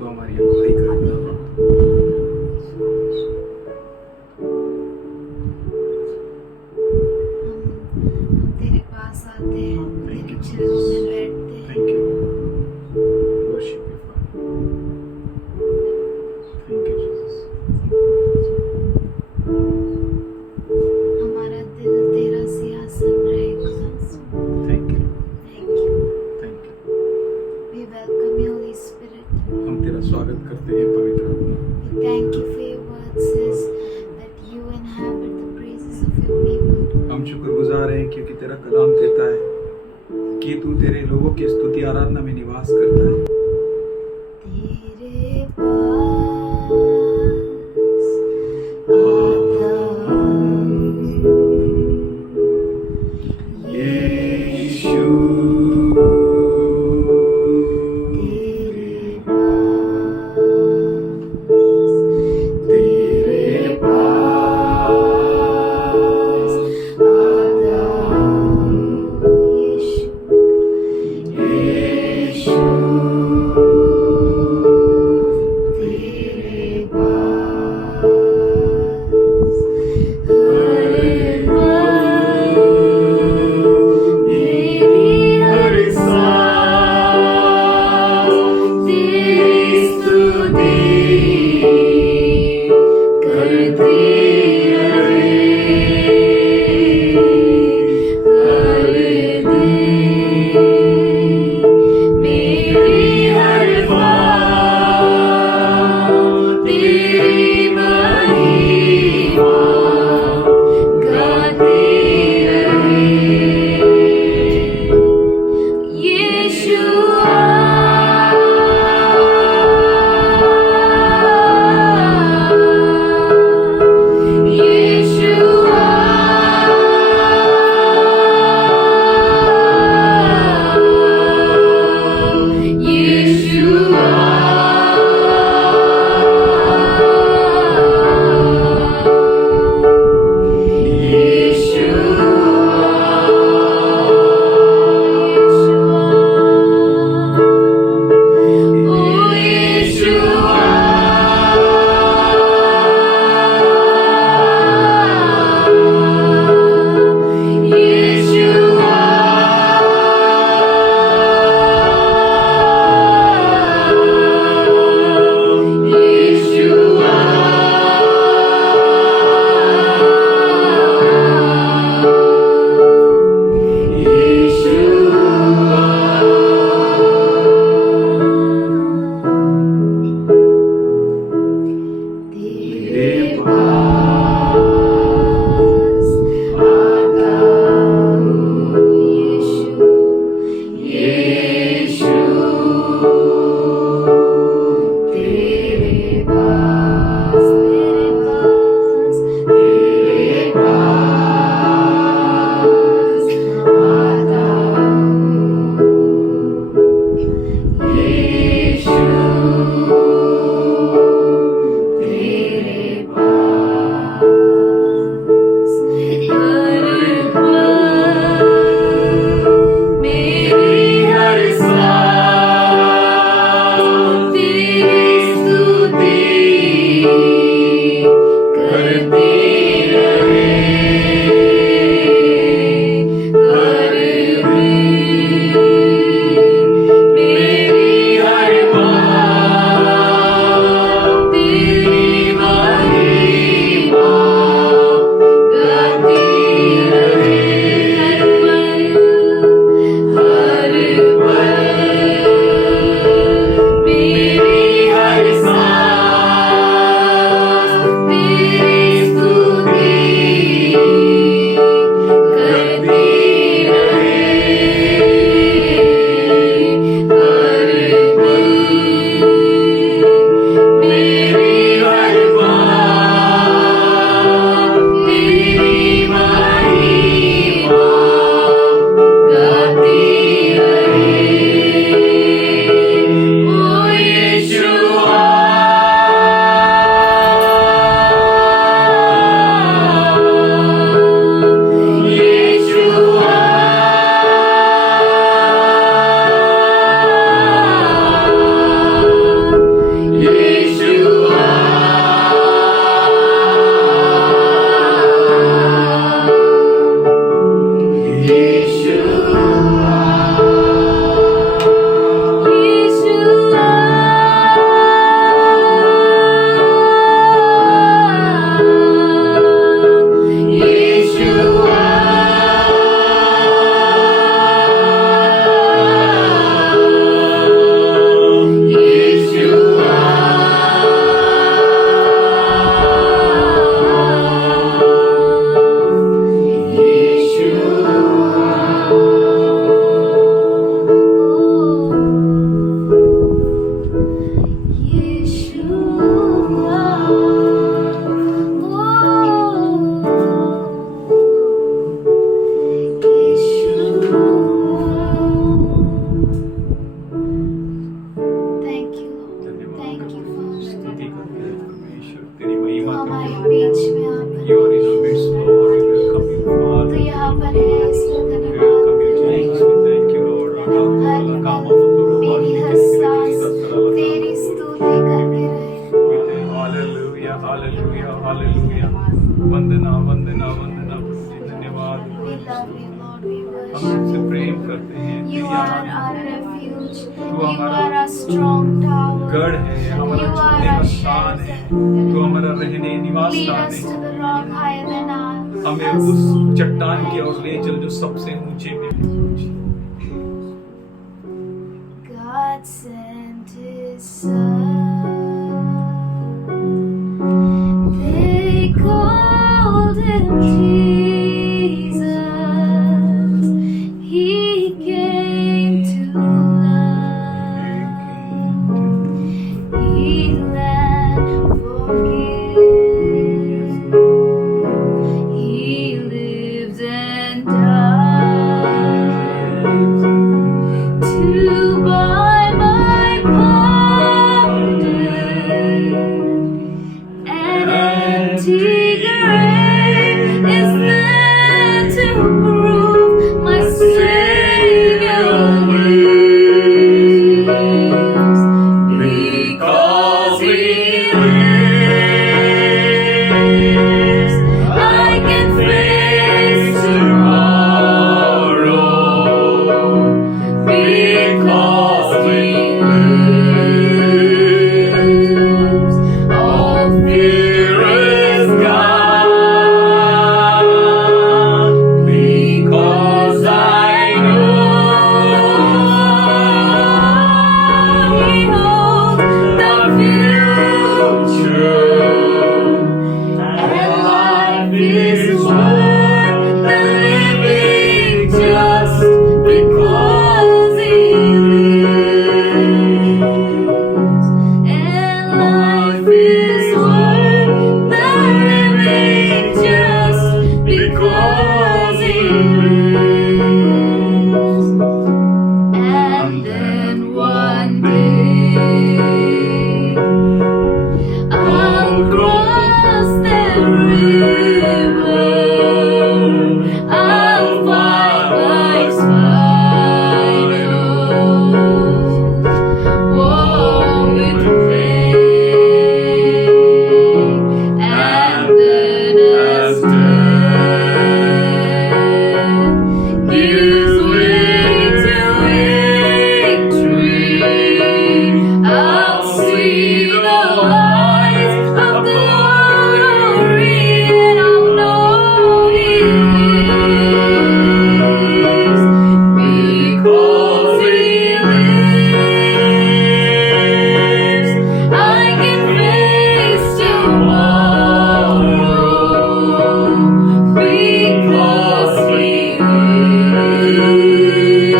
तू हमारी अगुवाई करता है। हम तेरे पास आते हैं, तेरे चरणों में बैठते हैं। Thank you, worship you Father, thank you Jesus. हमारा दिल तेरा सिंहासन रहेगा। Thank you, thank you. Thank you. We welcome you Holy Spirit. हम तेरा स्वागत करते हैं पवित्र आत्मा। We thank you for your word says that you inhabit the praises of your people. हम शुक्रगुजार हैं क्योंकि तेरा कलाम कहता है कि तू तेरे लोगों की स्तुति आराधना में निवास करता है। तेरे पास आता हूँ, यीशु तेरे पास, तेरे पास आता हूँ, यीशु, यीशु है, हमारा छूने का स्थान है, तो हमारा रहने निवास Lead स्थान us to है। the rock higher than us. हमें उस चट्टान की ओर ले चल जो सबसे ऊंचे में है। God sent His Son. They called Him Jesus. He came to love, heal and forgive. He lived and died to buy my pardon. An empty grave is there to prove my Savior lives. Because He lives, I can face tomorrow. Because He lives, all fear is gone. Because I know He holds the future, and life is worth the living just because He lives. And life is worth the living just because He lives. And then one day I'll cross that river. I'll fight life's final war with pain. And then as death gives way to victory, I'll see the light of glory, and I'll know He lives. Because He lives, I can face tomorrow. Because He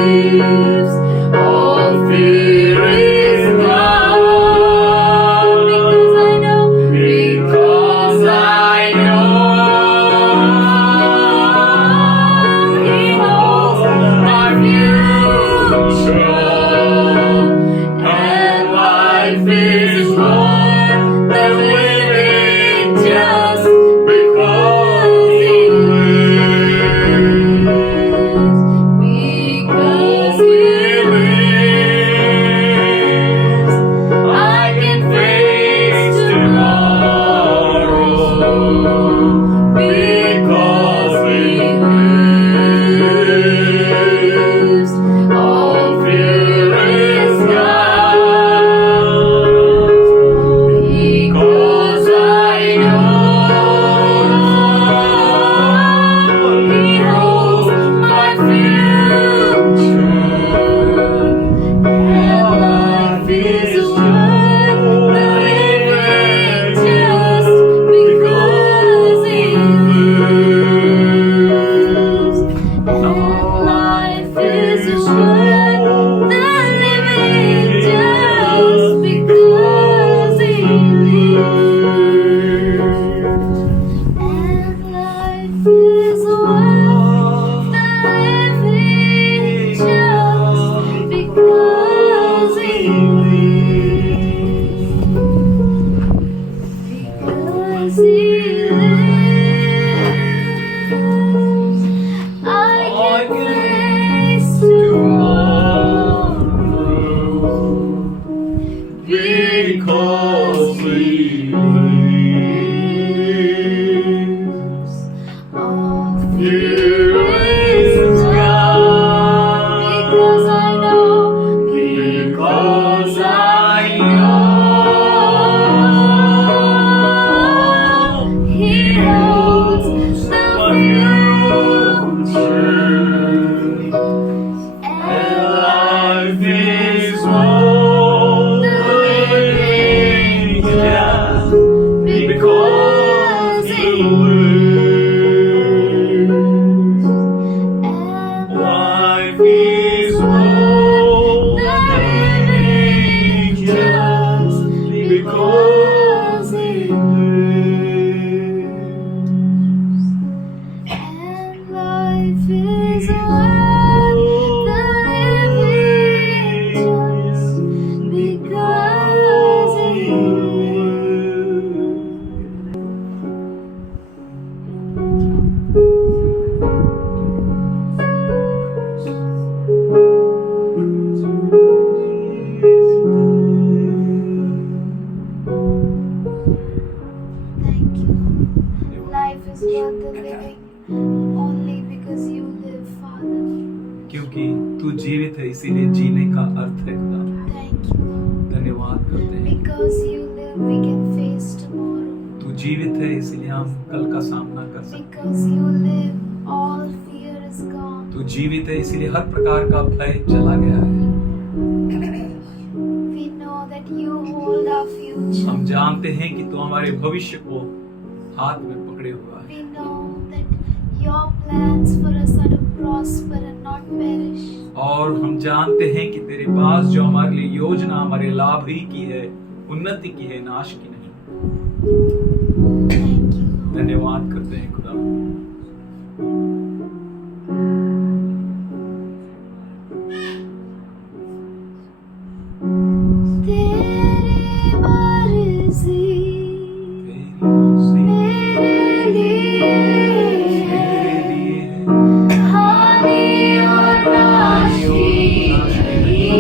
lives, all fear is gone. Because I know He holds my future, and life is worth the living just because He lives. Because He lives, I can face tomorrow. Because He lives, all fear is gone. Because I know He holds my future, and life is worth the living just because He lives. And life is worth the living just because He lives. And life is worth the living just because He lives. Because He lives, I can face tomorrow. Because He lives, all fear is gone. Because I know the living only because you live, Father. क्योंकि तू जीवित है इसीलिए जीने का अर्थ है खुदा। Thank you, Lord. धन्यवाद करते हैं। Because you live, we can face tomorrow. तू जीवित है इसीलिए हम कल का सामना कर सकते Because you live, all fear is gone. हैं। तू जीवित है इसीलिए हर प्रकार का भय चला गया है। We know that you hold our future. हम जानते हैं कि तू हमारे भविष्य को हाथ में पकड़े हुआ है। We know that your plans for us are to prosper and not perish. और हम जानते हैं कि तेरे पास जो हमारे लिए योजना हमारे लाभ ही की है, उन्नति की है, नाश की नहीं। Thank you, Lord. धन्यवाद करते हैं खुदा। तेरी मर्जी तेरी मेरे लिए मेरे लिए हानि और नाश की नहीं।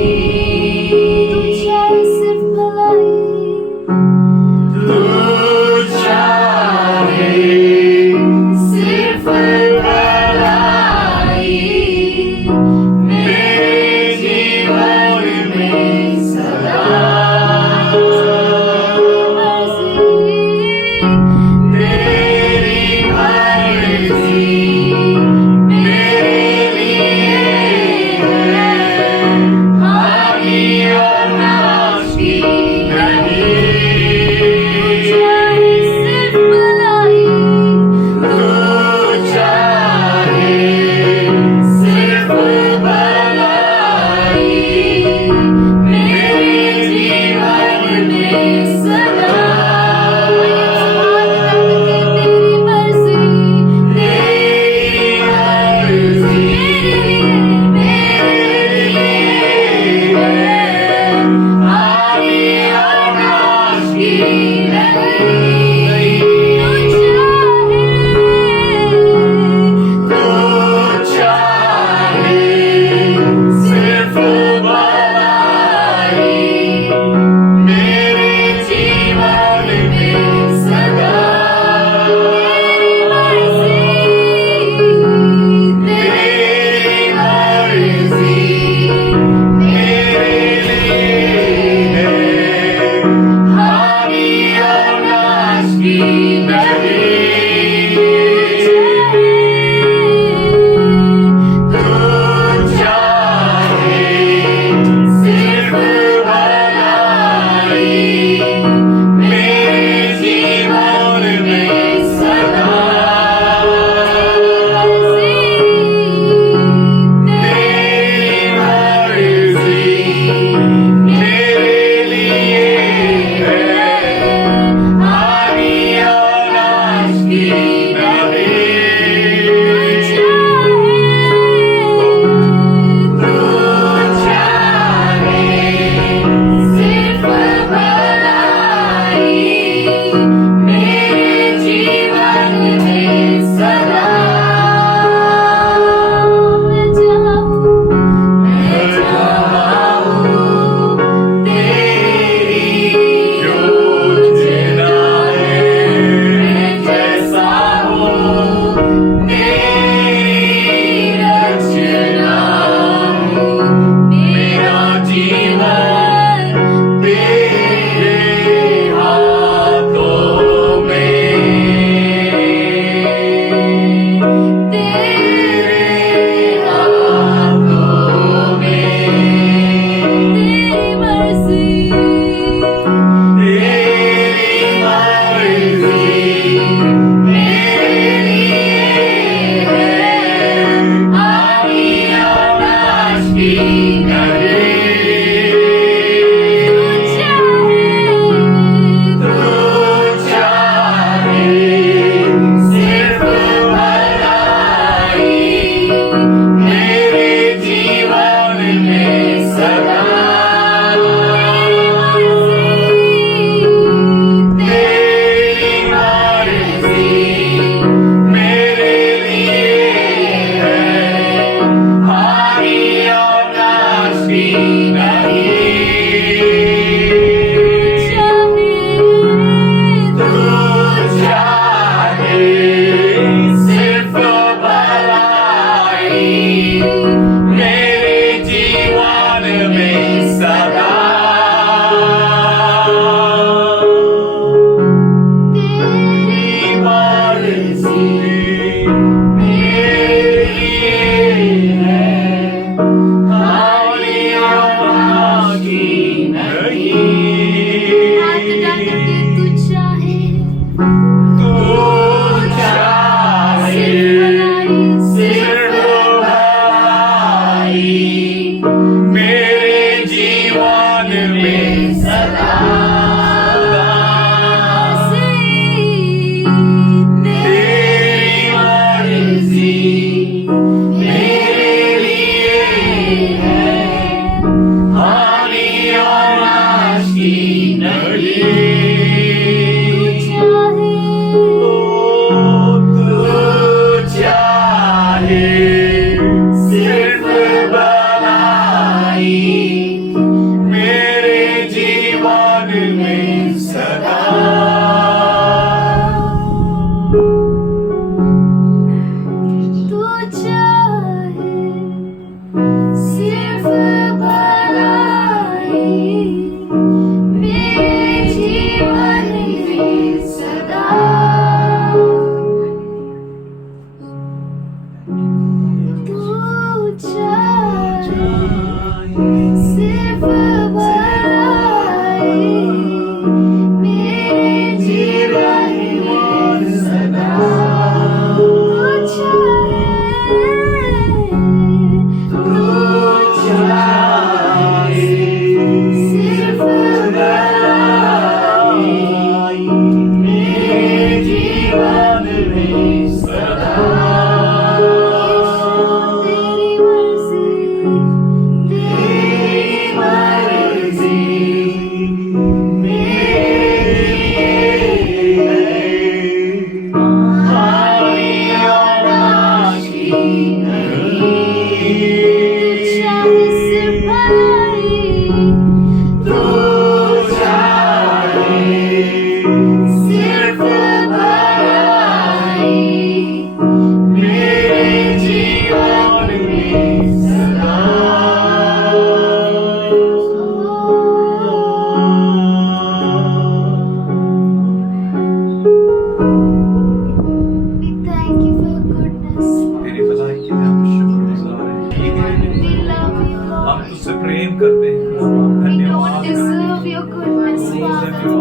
तू चाहे सिर्फ भलाई, तू चाहे सिर्फ भलाई मेरे जीवन में सदा। तेरी मर्जी मेरे लिए हानि और नाश की नहीं। चाहे सिर्फ भलाई, तू चाहे सिर्फ भलाई मेरे जीवन में सदा। तेरी मर्जी मेरे लिए हानि और नाश की नहीं। तू चाहे सिर्फ भलाई मेरे जीवन में सदा। तेरी मर्जी मेरे लिए हानि और नाश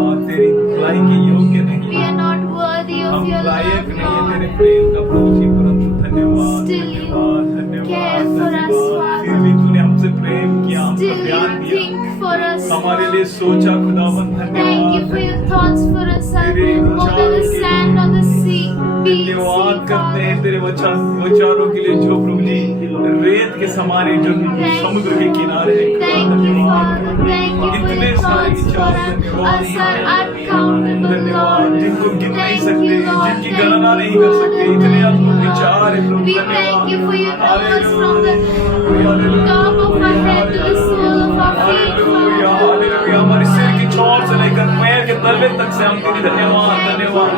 धन्यवाद। तेरी भलाई के योग्य नहीं, We are not worthy of हम your लायक love, नहीं है Lord. तेरे प्रेम का प्रभु जी, परंतु धन्यवाद Still you धन्यवाद care धन्यवाद for us, धन्यवाद। Father. फिर भी तूने हमसे प्रेम किया, हमको Still ध्यान you दिया, think for us, हमारे Lord. लिए सोचा खुदावन। Thank you for धन्यवाद your thoughts for us are तेरे more than the विचारों के sand on the sea. धन्यवाद करते हैं तेरे विचारों के लिए जो प्रभु जी रेत के समाने जो समुद्र के किनारे हैं। Thank you, Father. Thank you for इतने your सारे thoughts for विचार, धन्यवाद us are uncountable, धन्यवाद, Lord. जिनको गिन नहीं Thank सकते, you, Lord. जिनकी Thank गणना you, नहीं कर सकते, Father. इतने Thank अद्भुत you, विचार है प्रभु। We thank you for your thoughts from the top of our head to the sole of our feet, hallelujah Father. Hallelujah. हमारे सिर की चोट से लेकर पैर के तलवे तक से हम तेरी धन्यवाद धन्यवाद।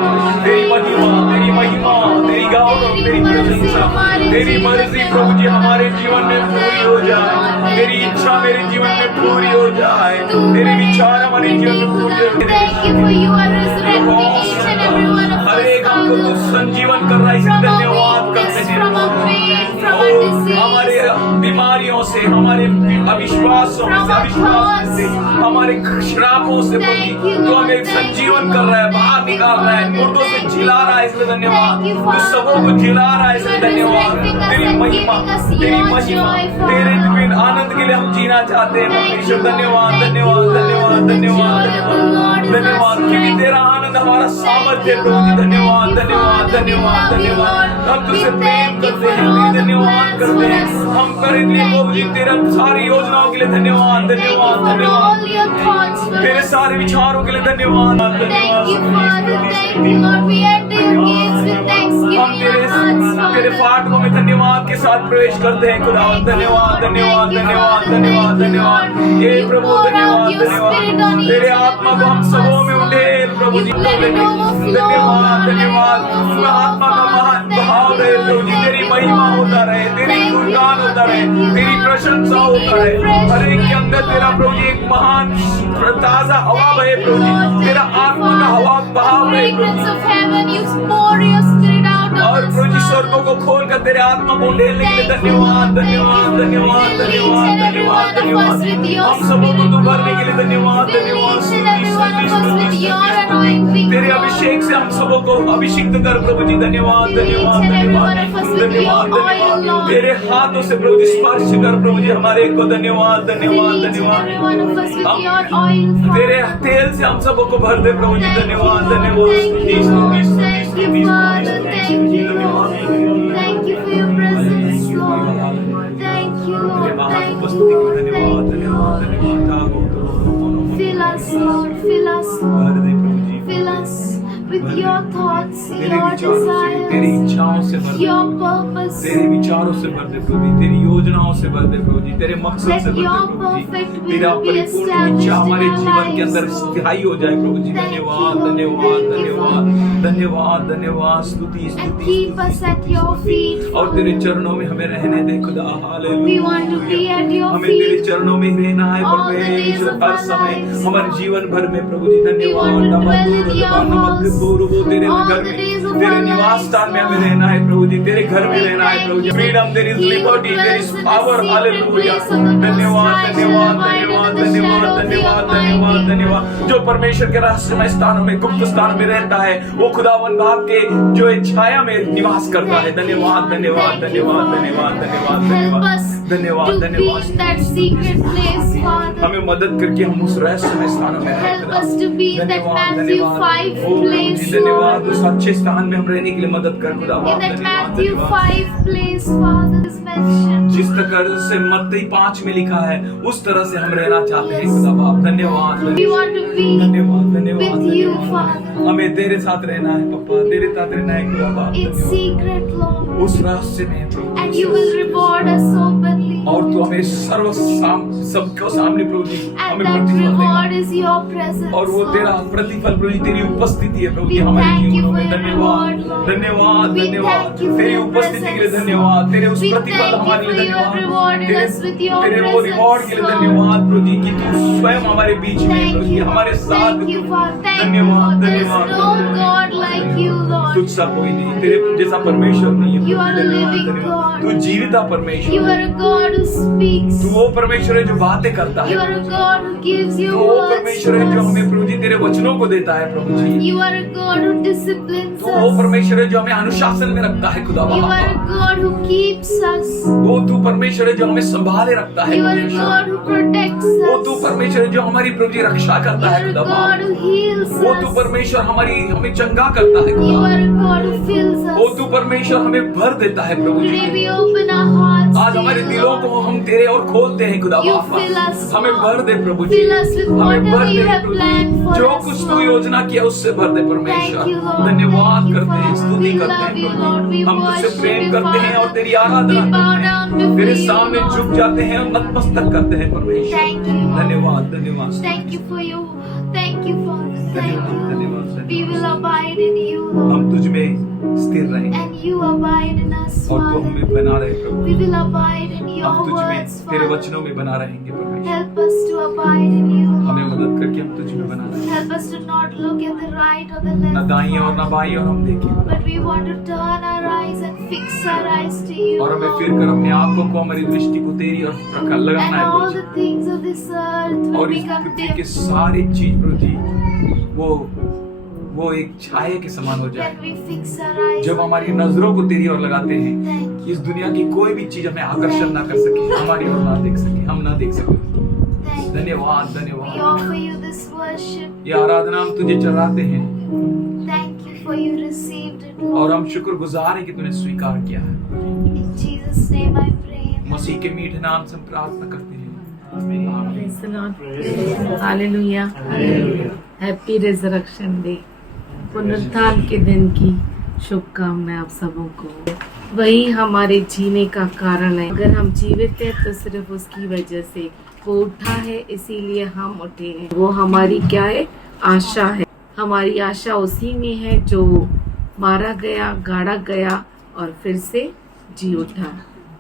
तेरी महिमा तेरी महिमा तेरी गौरव तेरी प्रशंसा तेरी मर्जी प्रभु जी हमारे जीवन में पूरी हो जाए। तेरी इच्छा मेरे जीवन में पूरी हो जाए, तेरे विचार हमारे जीवन में पूरे हो जाए। Thank you for you are resurrecting each and every one of her us, एक हमको तू Father. संजीवन कर रहा है, इसलिए From our धन्यवाद करते weakness, हैं। from our pain, from our और disease, हमारे बीमारियों से, हमारे अविश्वासों From से, our अविश्वास से, हमारे श्रापों से Thank you, तू Lord. हमें Thank संजीवन you, कर रहा है, Lord. बाहर Thank you, निकाल रहा है, Father. मुर्दों से Thank जिला रहा है, इसलिए धन्यवाद। Thank you, तू Father. सबों को जिला रहा है, इसलिए You are धन्यवाद। resurrecting us तेरी and महिमा giving us तेरी your महिमा joy, Father. तेरे दिव्य आनंद के लिए हम जीना चाहते हैं Thank परमेश्वर। you, Lord. धन्यवाद Thank धन्यवाद you, धन्यवाद Father. The धन्यवाद joy of the Lord is our धन्यवाद, क्योंकि strength. तेरा आनंद हमारा सामर्थ्य है Thank you, Prabhu ji. Lord. धन्यवाद Thank you, धन्यवाद Father. We धन्यवाद love you, धन्यवाद। Lord. हम तुझसे We प्रेम thank you करते for हैं, all the धन्यवाद plans करते for हैं। us. हम कर लिए Thank प्रभु जी you. तेरा सारी योजनाओं के लिए धन्यवाद Thank you धन्यवाद for धन्यवाद। all your thoughts for तेरे us. सारे विचारों के लिए धन्यवाद Thank धन्यवाद। you, Father. Thank you, Lord. We enter your gates with हम thanksgiving in our hearts, तेरे Father. फाटकों में धन्यवाद के साथ प्रवेश करते हैं खुदा। धन्यवाद धन्यवाद धन्यवाद धन्यवाद धन्यवाद। हे प्रभु धन्यवाद धन्यवाद। तेरे आत्मा को हम सबों में उठेल प्रभु जी। धन्यवाद धन्यवाद। आत्मा का महान भाव रहे प्रभु जी, तेरी महिमा होता रहे, तेरी गुणगान होता रहे, तेरी प्रशंसा होता रहे। हर एक के अंदर तेरा प्रभु जी एक महान ताजा हवा बहे प्रभु जी, तेरा आत्मा का हवा बहाव रहे प्रभु Fragrance ji. of heaven, you pour your spirit out और on us, Prabhu ji Father. स्वर्गों को खोल कर तेरे आत्मा को ढेलने के लिए धन्यवाद धन्यवाद धन्यवाद धन्यवाद धन्यवाद धन्यवाद। हम सबों को तू भरने के लिए धन्यवाद धन्यवाद। स्तुति स्तुति स्तुति स्तुति। तेरे अभिषेक से हम सबों को अभिषिक्त कर प्रभु जी। धन्यवाद धन्यवाद धन्यवाद धन्यवाद धन्यवाद। तेरे हाथों से प्रभु जी स्पर्श कर प्रभु जी हमारे को। धन्यवाद धन्यवाद धन्यवाद। तेरे तेल से हम सबों को भर दे प्रभु जी। धन्यवाद धन्यवाद। स्तुति स्तुति स्तुति स्तुति स्तुति धन्यवाद। Thank you for your presence, Lord. Thank you, तेरे Lord. महान Thank you, उपस्थिति के लिए Lord. धन्यवाद Thank you, धन्यवाद Lord. धन्यवाद। Fill us, Lord. Fill us, भर Lord. They Prabhu ji. Fill us with your thoughts, तेरे your विचारों से, तेरी desires, इच्छाओं से भर दे your प्रभु जी। purpose. तेरे विचारों से भर दे प्रभु जी, तेरी योजनाओं से भर दे प्रभु जी, तेरे मकसद Let से भर दे your Prabhu ji. perfect will तेरा be परिपूर्ण established इच्छा हमारे in our जीवन के lives, अंदर Lord. स्थायी हो जाए प्रभु जी। Thank you, धन्यवाद Lord. धन्यवाद Thank you, धन्यवाद Lord. धन्यवाद धन्यवाद। स्तुति And स्तुति keep us at your feet, और Father. तेरे चरणों में हमें रहने दे खुदा। We want to be hallelujah. at your हमें तेरे feet चरणों में ही रहना है all the days परमेश्वर, of हर our समय lives, हमारे Lord. जीवन भर में प्रभु जी। धन्यवाद। want to dwell in your नमक house वो तेरे all घर the में, days of तेरे our निवास lives, स्थान में हमें Lord. रहना है प्रभु जी। तेरे घर में We रहना है thank प्रभु ji. you. Freedom, there is He who liberty, there is dwells in the power. secret hallelujah. place of the Most धन्यवाद High shall धन्यवाद abide धन्यवाद under the धन्यवाद shadow of the धन्यवाद Almighty. धन्यवाद धन्यवाद। जो परमेश्वर के रहस्यमय स्थानों में, गुप्त स्थानों में रहता है, वो खुदावन बाप के जो है छाया में निवास करता है। धन्यवाद धन्यवाद धन्यवाद धन्यवाद धन्यवाद Help धन्यवाद us धन्यवाद to be धन्यवाद। in that secret place, Father. हमें मदद करके हम उस रहस्यमय स्थानों में रहें Help खुदा। us to be in that धन्यवाद Matthew धन्यवाद। 5 ओ प्रभु place, जी धन्यवाद। Lord. उस अच्छे स्थान में हम रहने के लिए मदद कर खुदा In बाप। that धन्यवाद Matthew धन्यवाद। 5 place, Father, is mentioned. जिस तरह से मत्ती 5 में लिखा है उस तरह से हम रहना चाहते हैं खुदा बाप। धन्यवाद We want to be धन्यवाद धन्यवाद with you, धन्यवाद। Father. हमें तेरे साथ रहना है पप्पा, तेरे साथ रहना है खुदा बाप। in धन्यवाद। secret, Lord. उस रहस्य में प्रभु And you will reward us openly. और तू हमें सबको सामने प्रभु जी And हमें that प्रतिफल reward देगा। is your presence. और वो तेरा Lord. प्रतिफल प्रभु जी, तेरी उपस्थिति है प्रभु जी We हमारे thank you जीवनों for में। your धन्यवाद reward, Lord. धन्यवाद We धन्यवाद। thank you for तेरी your उपस्थिति के लिए presence, धन्यवाद, तेरे उस We प्रतिफल thank you हमारे for लिए your धन्यवाद। rewarding us with your तेरे वो presence, रिवॉर्ड के लिए Lord. धन्यवाद प्रभु जी कि तू स्वयं हमारे बीच में Thank प्रभु जी you, हमारे Lord. साथ Thank you, तू। Father. Thank you, धन्यवाद धन्यवाद There is धन्यवाद no God like you, Lord. तुझसा कोई नहीं, तेरे जैसा परमेश्वर नहीं है। You are a धन्यवाद, living धन्यवाद। God. तू जीविता You परमेश्वर are a God who speaks. तू वो परमेश्वर है जो बातें करता You है। are a God who gives तू your वो words परमेश्वर to है जो हमें us. प्रभु जी तेरे वचनों को देता है प्रभु ji. You are a God who disciplines तू वो us. परमेश्वर है जो हमें अनुशासन में रखता है खुदा You are a Baba. God who keeps us. वो तू परमेश्वर है जो हमें संभाले रखता है You are a परमेश्वर। God who protects वो तू us. परमेश्वर है जो हमारी प्रभु जी रक्षा You करता है are a खुदा God बाबा। who heals वो तू us. परमेश्वर हमें चंगा करता है You खुदा। are a God who fills वो us. तू परमेश्वर हमें भर देता है प्रभु Today ji. we open our hearts आज to हमारे you, दिलों को Lord. हम तेरे और खोलते हैं खुदा You बाबा। fill us, हमें Lord. भर दे प्रभु जी। Fill us with हमें whatever भर you they have Prabhu planned ji. for जो us, कुछ तू Lord. योजना किया उससे भर दे परमेश्वर। Thank you, Lord. धन्यवाद Thank you, करते हैं, Father. स्तुति We करते love हैं you, प्रभु। Lord. We हम तुझसे worship प्रेम you, करते हैं और Father. तेरी आराधना We bow करते down हैं। before तेरे you, सामने Lord. झुक जाते हैं और नतमस्तक करते हैं परमेश्वर। Thank you, Lord. धन्यवाद धन्यवाद Thank you for you. Thank you, Father. Thank धन्यवाद you. धन्यवाद We will धन्यवाद। abide in you, Lord. हम तुझ में स्थिर रहें And you abide in us, और तू Father. हमें बना रहे प्रभु। We will abide in your हम तुझ में words, तेरे Father. वचनों में बना रहेंगे परमेश्वर। Help us to abide in you, हमें Lord. मदद करके हम तुझ में बना रहे हैं। Help us to not look at the right or the न left, दाईं और न Father. बाईं और हम देखें But we want to turn our eyes and fix our eyes to you, और हमें फिर Lord. कर अपने आंखों को हमारी दृष्टि को तेरी और रखा लगाना And है all Prabhu the ji. things of this earth will और इस become पृथ्वी के dim सारी चीज प्रभु जी वो एक छाये के समान हो जाए। when we fix our eyes. जब हमारी नजरों को तेरी ओर लगाते हैं, Thank इस you. दुनिया की कोई भी चीज हमें आकर्षण ना कर सके, हमारी ओर ना देख सके, हम ना देख सके। Thank you. धन्यवाद We धन्यवाद। offer you this worship. ये आराधना हम तुझे चढ़ाते हैं Thank you for you received it, और Lord. हम शुक्रगुजार हैं कि तूने स्वीकार किया है। In Jesus' name I pray. मसीह के मीठे नाम से हम प्रार्थना करते हैं। आमीन। Praise the Lord. Hallelujah. Happy Resurrection Day. पुनरुत्थान के दिन की शुभकामनाएं आप सबों को। वही हमारे जीने का कारण है। अगर हम जीवित हैं तो सिर्फ उसकी वजह से। वो उठा है इसीलिए हम उठे हैं। वो हमारी क्या है? आशा है। हमारी आशा उसी में है जो मारा गया, गाड़ा गया और फिर से जी उठा।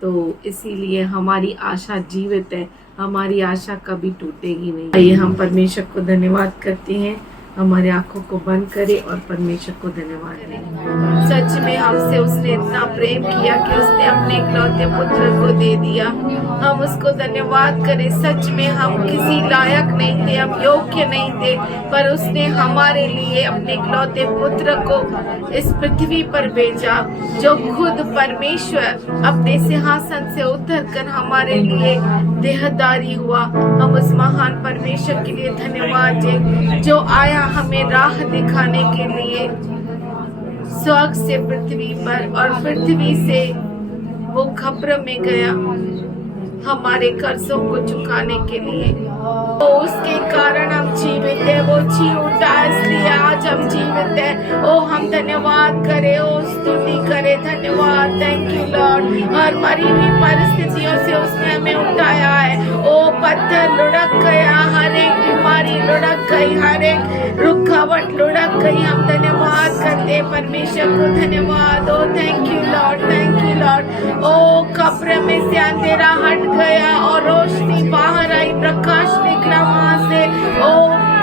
तो इसीलिए हमारी आशा जीवित है। हमारी आशा कभी टूटेगी नहीं। आइए हम परमेश्वर को धन्यवाद करते हैं। हमारे आंखों को बंद करें और परमेश्वर को धन्यवाद दें। सच में हमसे उसने इतना प्रेम किया कि उसने अपने इकलौते पुत्र को दे दिया। हम उसको धन्यवाद करें। सच में हम किसी लायक नहीं थे, हम योग्य नहीं थे, पर उसने हमारे लिए अपने इकलौते पुत्र को इस पृथ्वी पर भेजा, जो खुद परमेश्वर अपने सिंहासन से उतर कर हमारे लिए देहधारी हुआ। हम उस महान परमेश्वर के लिए धन्यवाद दें जो आया हमें राह दिखाने के लिए स्वर्ग से पृथ्वी पर, और पृथ्वी से वो खबर में गया हमारे कर्जों को चुकाने के लिए। तो उसके कारण हम जीवित है। वो जी उठा इसलिए आज हम जीवित है। ओ हम धन्यवाद करें, ओ स्तुति करें। धन्यवाद। Thank you Lord. और मरी हुई परिस्थितियों से उसने हमें उठाया है। ओ पत्थर लुढ़क गया, हर एक बीमारी लुढ़क गई, हर एक रुकावट लुढ़क गई। हम धन्यवाद करते हैं परमेश्वर को। धन्यवाद। Oh thank you Lord, thank you Lord. ओ कब्र में से अंधेरा हट गया और रोशनी बाहर आई, प्रकाश निकला वहां से। ओ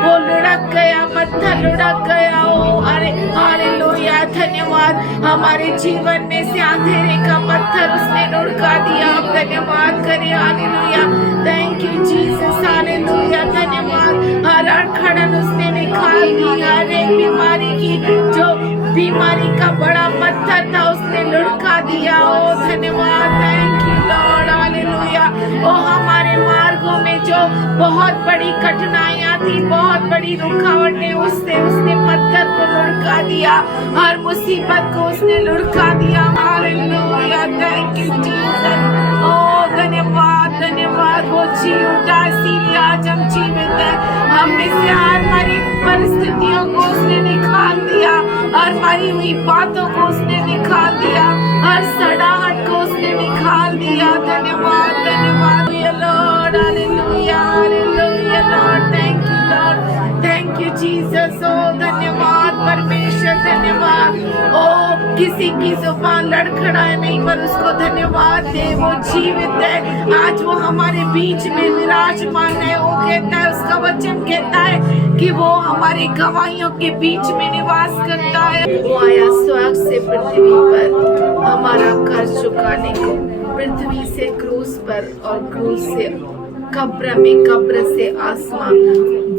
वो लुढ़क गया, पत्थर लुढ़क गया। ओ अरे हालेलुया। धन्यवाद। हमारे जीवन में से अंधेरे का पत्थर उसने लुढ़का दिया। हम धन्यवाद करें। Hallelujah. Thank you Jesus. Hallelujah. धन्यवाद। हर अड़खड़न उसने निकाल दी। हर एक बीमारी की जो बीमारी का बड़ा पत्थर था उसने लुढ़का दिया। ओ धन्यवाद। Thank you Lord. हालेलुया। ओ हमारे मार्गों में जो बहुत बड़ी कठिनाइयां थी, बहुत बड़ी रुकावटें, उसने पत्थर को लुढ़का दिया। हर मुसीबत को उसने लुढ़का दिया। हालेलुया। Thank you Jesus. ओ धन्यवाद, धन्यवाद। वो जी उठा इसीलिए आज हम जीवित हैं। हम में से हमारी परिस्थितियों को उसने निकाल दिया, हर मरी हुई बातों को उसने निकाल दिया, हर सड़ाहट को उसने निकाल दिया। धन्यवाद, धन्यवाद Lord. Hallelujah, hallelujah Lord. Thank you Lord. Thank you Jesus. ओ धन्यवाद परमेश्वर। परमेश्वर धन्यवाद। ओ किसी की जुबान लड़खड़ाए नहीं, पर उसको धन्यवाद दे, वो जीवित है, आज वो हमारे बीच में विराजमान है। वो कहता है, उसका वचन कहता है कि वो हमारे गवाहियों के बीच में निवास करता है। वो आया स्वर्ग से पृथ्वी पर हमारा कर्ज चुकाने को, पृथ्वी से क्रूस पर और क्रूस से कब्र में, कब्र से आसमां।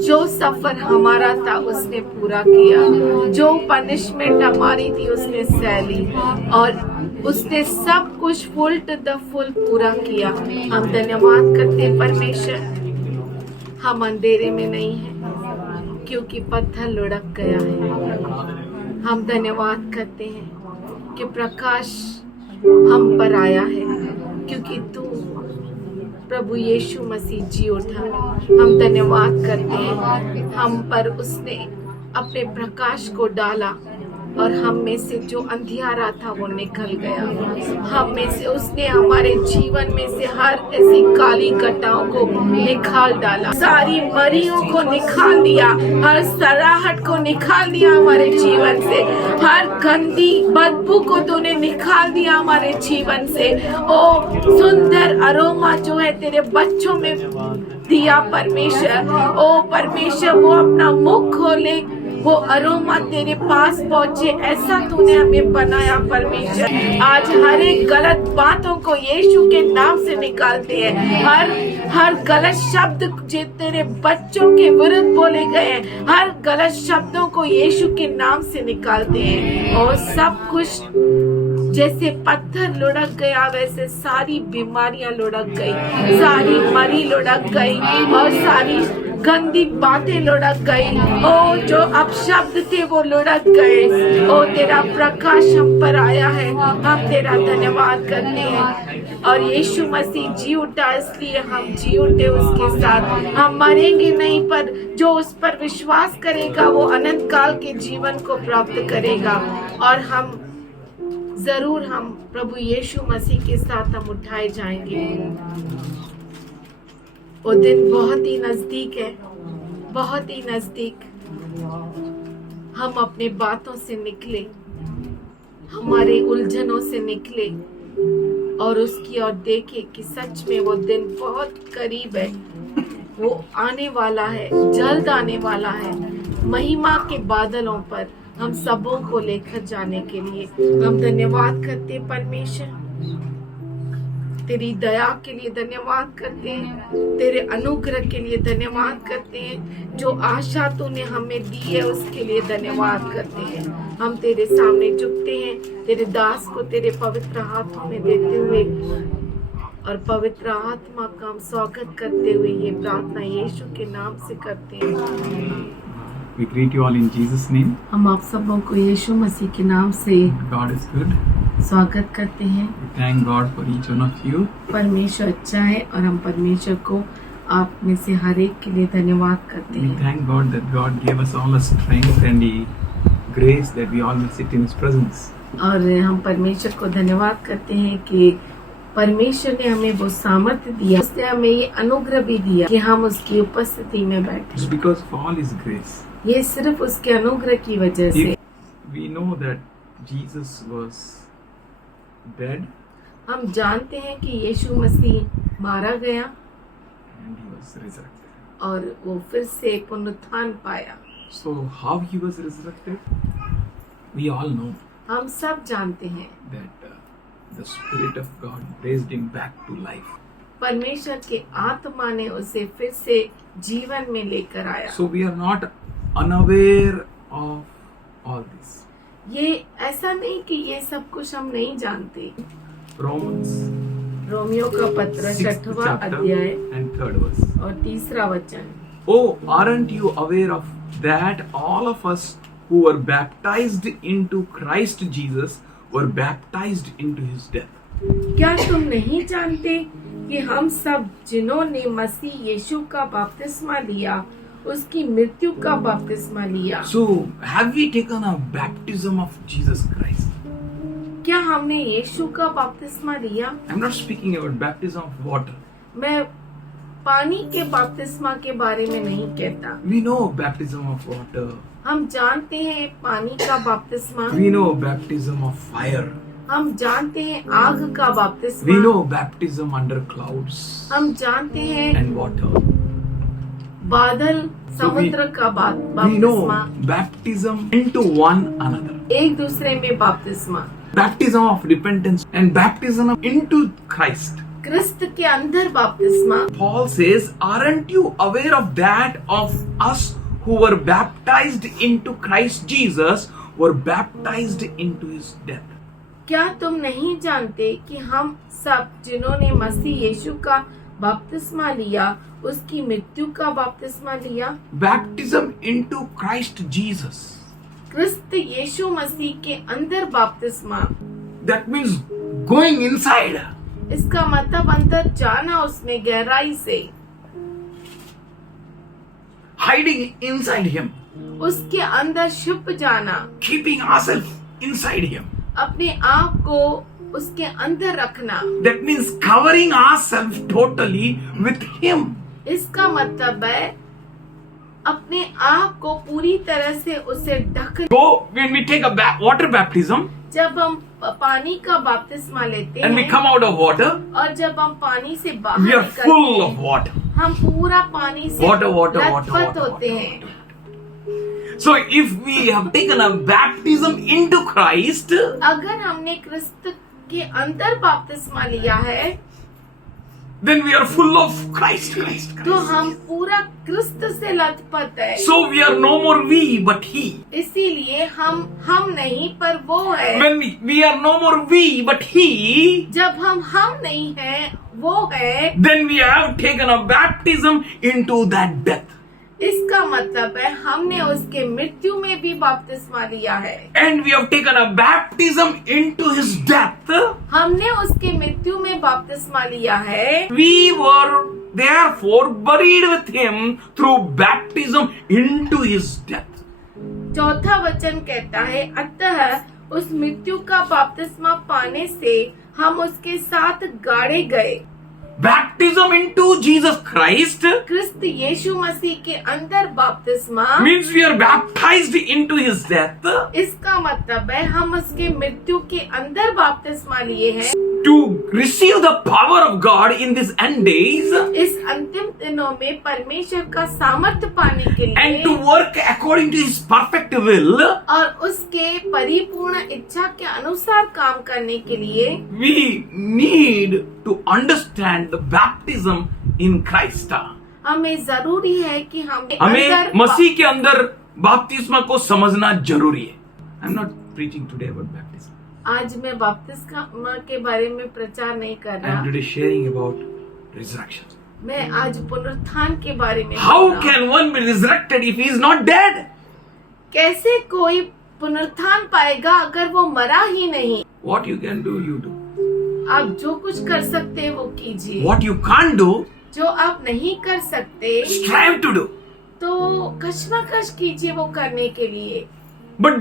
जो सफर हमारा था उसने पूरा किया, जो पनिशमेंट हमारी थी उसने सह ली, और उसने सब कुछ फुल टू द फुल पूरा किया। हम धन्यवाद करते हैं परमेश्वर, हम अंधेरे में नहीं हैं क्योंकि पत्थर लुढ़क गया है। हम धन्यवाद करते हैं कि प्रकाश हम पर आया है क्योंकि तू प्रभु यीशु मसीह जी उठा। हम धन्यवाद करते हैं, हम पर उसने अपने प्रकाश को डाला और हम में से जो अंधियारा था वो निकल गया। हम में से उसने हमारे जीवन में से हर ऐसी काली घटाओं को निकाल डाला, सारी मरियों को निकाल दिया, हर सराहट को निकाल दिया हमारे जीवन से, हर गंदी बदबू को तूने निकाल दिया हमारे जीवन से। ओ सुंदर अरोमा जो है तेरे बच्चों में दिया परमेश्वर। ओ परमेश्वर, वो अपना मुख खोले, वो अरोमा तेरे पास पहुंचे, ऐसा तूने हमें बनाया परमेश्वर। आज हर एक गलत बातों को यीशु के नाम से निकालते हैं, हर गलत शब्द जो तेरे बच्चों के विरुद्ध बोले गए हैं, हर गलत शब्दों को यीशु के नाम से निकालते हैं। और सब कुछ जैसे पत्थर लुढ़क गया वैसे सारी बीमारियां लुढ़क गई, सारी मरी लुढ़क गई और सारी गंदी बातें लुढ़क गई। ओ जो अपशब्द थे वो लुढ़क गए। ओ तेरा प्रकाश हम पर आया है, हम तेरा धन्यवाद करते हैं। और यीशु मसीह जी उठा, इसलिए हम जी उठे उसके साथ। हम मरेंगे नहीं, पर जो उस पर विश्वास करेगा वो अनंत काल के जीवन को प्राप्त करेगा। और हम जरूर हम प्रभु यीशु मसीह के साथ हम उठाए जाएंगे। वो दिन बहुत ही नजदीक है, बहुत ही नजदीक। हम अपने बातों से निकले, हमारे उलझनों से निकले और उसकी ओर देखे कि सच में वो दिन बहुत करीब है, वो आने वाला है, जल्द आने वाला है। महिमा के बादलों पर हम सबों को लेकर जाने के लिए हम धन्यवाद करते हैं परमेश्वर। तेरी दया के लिए धन्यवाद करते हैं, तेरे अनुग्रह के लिए धन्यवाद करते हैं, जो आशा तूने हमें दी है उसके लिए धन्यवाद करते हैं। हम तेरे सामने झुकते हैं, तेरे दास को तेरे पवित्र हाथों में देते हुए और पवित्र आत्मा का हम स्वागत करते हुए ये प्रार्थना यीशु के नाम से करते हैं। We greet you all in Jesus' name. हम आप सबों को यीशु मसीह के नाम से God is good. स्वागत करते हैं। We thank God for each one of you. परमेश्वर अच्छा है और हम परमेश्वर को आप में से हर एक के लिए धन्यवाद करते We हैं। thank God that God gave us all the strength and the grace that we all will sit in His presence. और हम परमेश्वर को धन्यवाद करते हैं कि परमेश्वर ने हमें वो सामर्थ्य दिया, उसने हमें ये अनुग्रह भी दिया कि हम उसकी उपस्थिति में बैठे। It's because of all His grace. ये सिर्फ उसके अनुग्रह की वजह से। If we know that Jesus was dead हम जानते हैं कि यीशु मसीह मारा गया and He was resurrected. और वो फिर से पुनरुत्थान पाया। So how He was resurrected? We all know हम सब जानते हैं that the Spirit of God raised Him back to life. परमेश्वर के आत्मा ने उसे फिर से जीवन में लेकर आया। So we are not unaware of all this. ये ऐसा नहीं कि ये सब कुछ हम नहीं जानते। Romans रोमियो का पत्र 6th 6वां chapter अध्याय and 3rd verse. और 3रा वचन। Oh, aren't you aware of that all of us who were baptized into Christ Jesus were baptized into His death? क्या तुम नहीं जानते कि हम सब जिन्होंने मसीह यीशु का बपतिस्मा लिया उसकी मृत्यु का बपतिस्मा लिया। So, have we taken a baptism of Jesus Christ? क्या हमने यीशु का बपतिस्मा लिया? I'm not speaking about baptism of water. मैं पानी के बपतिस्मा के बारे में नहीं कहता। We know baptism of water. हम जानते हैं पानी का बपतिस्मा, We know baptism of fire. हम जानते हैं आग का We बपतिस्मा, know baptism under clouds हम जानते हैं and water. बादल समुद्र का We know बपतिस्मा, baptism into one another. एक दूसरे में बपतिस्मा, Baptism of repentance and baptism into Christ. क्रिस्त के अंदर बपतिस्मा। Paul says, aren't you aware of that of us who were baptized into Christ Jesus were baptized into his death? क्या तुम नहीं जानते कि हम सब जिन्होंने मसीह यीशु का बपतिस्मा लिया उसकी मृत्यु का बपतिस्मा लिया? Baptism into Christ Jesus. क्रिस्त यीशु मसीह के अंदर बपतिस्मा, That means going inside. इसका मतलब अंदर जाना उसमें गहराई से, Hiding inside him. उसके अंदर छुप जाना, Keeping ourselves inside him. अपने आप को उसके अंदर रखना। That means covering ourselves totally with him. इसका मतलब है अपने आप को पूरी तरह से उसे ढक। So when we take a water baptism जब हम पानी का बपतिस्मा लेते and we हैं come out of water, और जब हम पानी से we बाहर are full निकलते of हैं, water. हम पूरा पानी से Water, water, water, लथपथ water, होते water, हैं। So if we have taken a baptism into Christ, अगर हमने क्रिस्त के अंदर बपतिस्मा लिया है then we are full of Christ, Christ, तो Christ. हम पूरा क्रिस्त से लथपथ है। So we are no more we but he. इसीलिए हम नहीं पर वो है। When we are no more we but he, जब हम नहीं हैं वो है, then we have taken a baptism into that death. इसका मतलब है हमने उसके मृत्यु में भी बपतिस्मा लिया है। And we have taken a baptism into his death. हमने उसके मृत्यु में बपतिस्मा लिया है। We were therefore buried with him through baptism into his death. चौथा वचन कहता है, अतः उस मृत्यु का बपतिस्मा पाने से हम उसके साथ गाड़े गए। Baptism into Jesus Christ क्रिस्त यीशु मसीह के अंदर बपतिस्मा means we are baptized into his death इसका मतलब है हम उसके मृत्यु के अंदर बपतिस्मा लिए हैं to receive the power of God in these end days इस अंतिम दिनों में परमेश्वर का सामर्थ्य पाने के and to लिए work according to his perfect will. और उसके परिपूर्ण इच्छा के अनुसार काम करने के लिए We need to understand the baptism in Christ. हमें जरूरी है कि हमें अंदर मसीह के अंदर बपतिस्मा को समझना जरूरी है. I'm not preaching today about baptism. आज मैं बपतिस्मा के बारे में प्रचार नहीं कर I am रहा, today sharing about resurrection. मैं आज पुनरुत्थान के बारे में How बोल रहा हूं। can one be resurrected if he is not dead? कैसे कोई पुनरुत्थान पाएगा अगर वो मरा ही नहीं? What you can do, you do. आप जो कुछ कर सकते हैं वो कीजिए, What you can't do, जो आप नहीं कर सकते strive to do. तो कशमकश कीजिए वो करने के लिए, But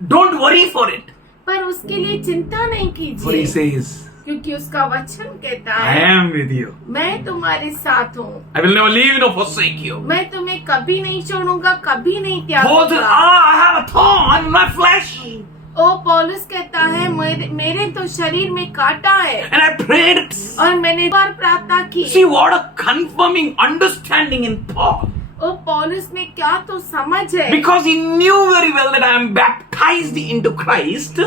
don't worry for it. पर उसके लिए चिंता नहीं For he कीजिए, says, क्योंकि उसका वचन कहता I है am with you. मैं तुम्हारे साथ हूँ, I will never leave nor forsake you. मैं तुम्हें कभी नहीं छोड़ूंगा, कभी नहीं त्याग Paul says, दूंगा। I have a thorn in my flesh. ओ पौलुस कहता है मेरे तो शरीर में कांटा है And I prayed. और मैंने बार प्रार्थना की। See what a confirming understanding in Paul. ओ पौलुस में क्या तो समझ है, Because he knew very well that I am baptized into Christ.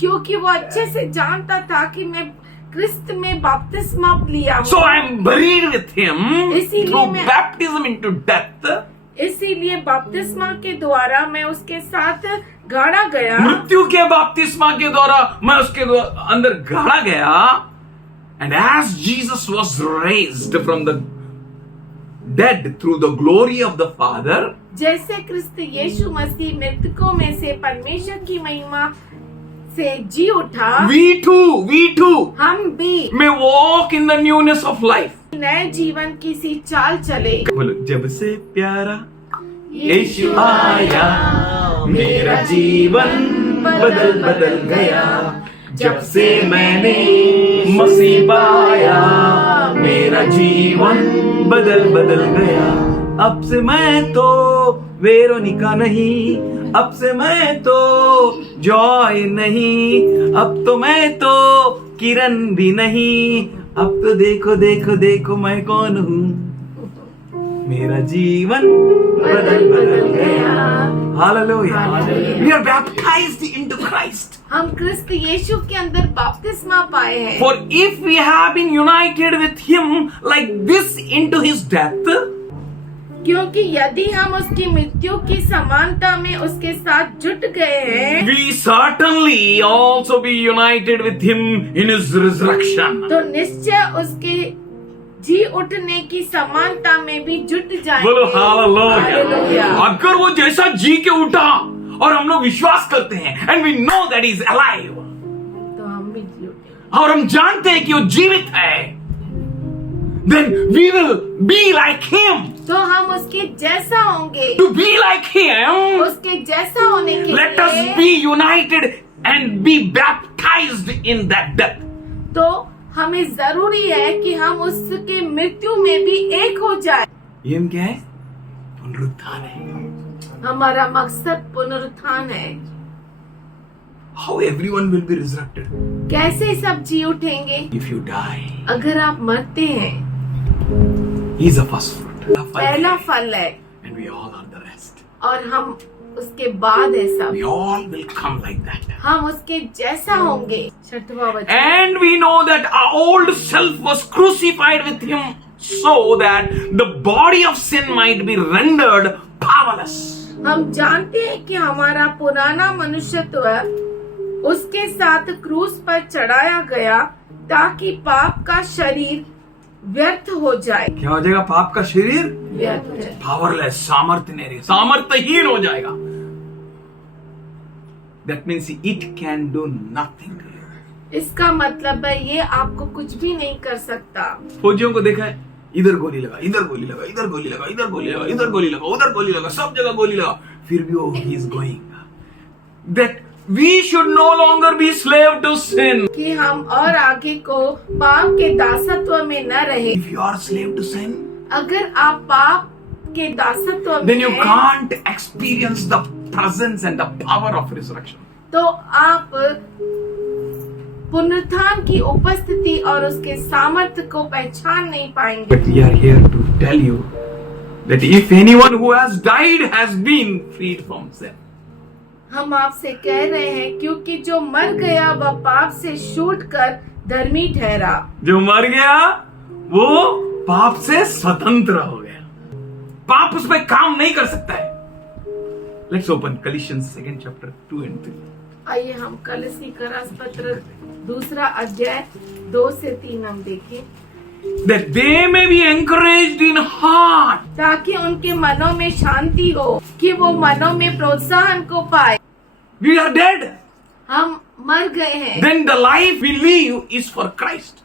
क्योंकि वो अच्छे से जानता था कि मैं क्रिस्त में बपतिस्मा लिया हूँ। So I am buried with him इसीलिए through मैं- baptism into death. इसीलिए बपतिस्मा के द्वारा मैं उसके साथ गाड़ा गया। मृत्यु के बपतिस्मा के द्वारा मैं उसके अंदर गाड़ा गया. And as Jesus was raised from the dead through the glory of the Father, जैसे क्रिस्त यीशु मसीह मृतकों में से परमेश्वर की महिमा से जी उठा, we too हम भी may walk in the newness of life. नए जीवन की सी चाल चले। बोलो, जब से प्यारा यीशु आया मेरा जीवन बदल गया. जब से मैंने मसीह पाया, मेरा जीवन बदल गया। अब से मैं तो वेरोनिका नहीं, अब से मैं तो जॉय नहीं, अब तो मैं तो किरण भी नहीं, अब तो देखो देखो देखो मैं कौन हूँ, मेरा जीवन बदल गया। Hallelujah. We are baptized into Christ. हम क्रिस्त यीशु के अंदर बपतिस्मा पाए हैं। For if we have been united with him like this into his death, क्योंकि यदि हम उसकी मृत्यु की समानता में उसके साथ जुट गए हैं, we certainly also be united with him in his resurrection. तो निश्चय उसके जी उठने की समानता में भी जुट जाएंगे। बोलो हालेलुया। हालेलुया। अगर वो जैसा जी के उठा और हम लोग विश्वास करते हैं and we know that he is alive, तो हम भी जी उठेंगे और हम जानते हैं कि वो जीवित है, then we will be like him. तो हम उसके जैसा होंगे। To be like him, उसके जैसा होने के let us लिए be united and be baptized in that death. तो हमें जरूरी है कि हम उसके मृत्यु में भी एक हो जाए। ये हम क्या है? पुनरुत्थान है। हमारा मकसद पुनरुत्थान है। How everyone will be resurrected? कैसे सब जी उठेंगे? If you die, अगर आप मरते हैं, he is the first fruit. पहला फल है And we all are the rest. और हम उसके बाद है सब। We all will come like that. हम उसके जैसा होंगे। छठवां वचन। And we know that our old self was crucified with him so that the body of sin might be rendered powerless. हम जानते हैं कि हमारा पुराना मनुष्यत्व उसके साथ क्रूस पर चढ़ाया गया ताकि पाप का शरीर व्यर्थ हो जाए। क्या हो जाएगा? पाप का शरीर व्यर्थ है। पावरलेस, सामर्थ्य नहीं, सामर्थ्यहीन हो जाएगा। That means it can do nothing. इसका मतलब है ये आपको कुछ भी नहीं कर सकता। फौजियों को देखा है, इधर गोली लगा, इधर गोली लगा, इधर गोली लगा, इधर गोली लगा, इधर गोली लगा, उधर गोली लगा, सब जगह गोली लगा, फिर भी वो he is going. That we should no longer be slave to sin. कि हम और आगे को पाप के दासत्व में न रहे। If you are slave to sin, अगर आप पाप के दासत्व में then you हैं, can't experience the presence and the power of resurrection. तो आप पुनरुत्थान की उपस्थिति और उसके सामर्थ्य को पहचान नहीं पाएंगे। But we are here to tell you that if anyone who has died has been freed from sin. हम आपसे कह रहे हैं क्योंकि जो मर गया वह पाप से छूट कर धर्मी ठहरा। जो मर गया वो पाप से स्वतंत्र हो गया, पाप उस पर काम नहीं कर सकता है। Let's open Colossians 2nd chapter 2 and 3. आइए हम कलसी का पत्र 2 अध्याय 2 से 3 हम देखें। That they may be encouraged in heart. ताकि उनके मनों में शांति हो, कि वो मनों में प्रोत्साहन को पाए। We are dead. हम मर गए हैं Then the life we live is for Christ.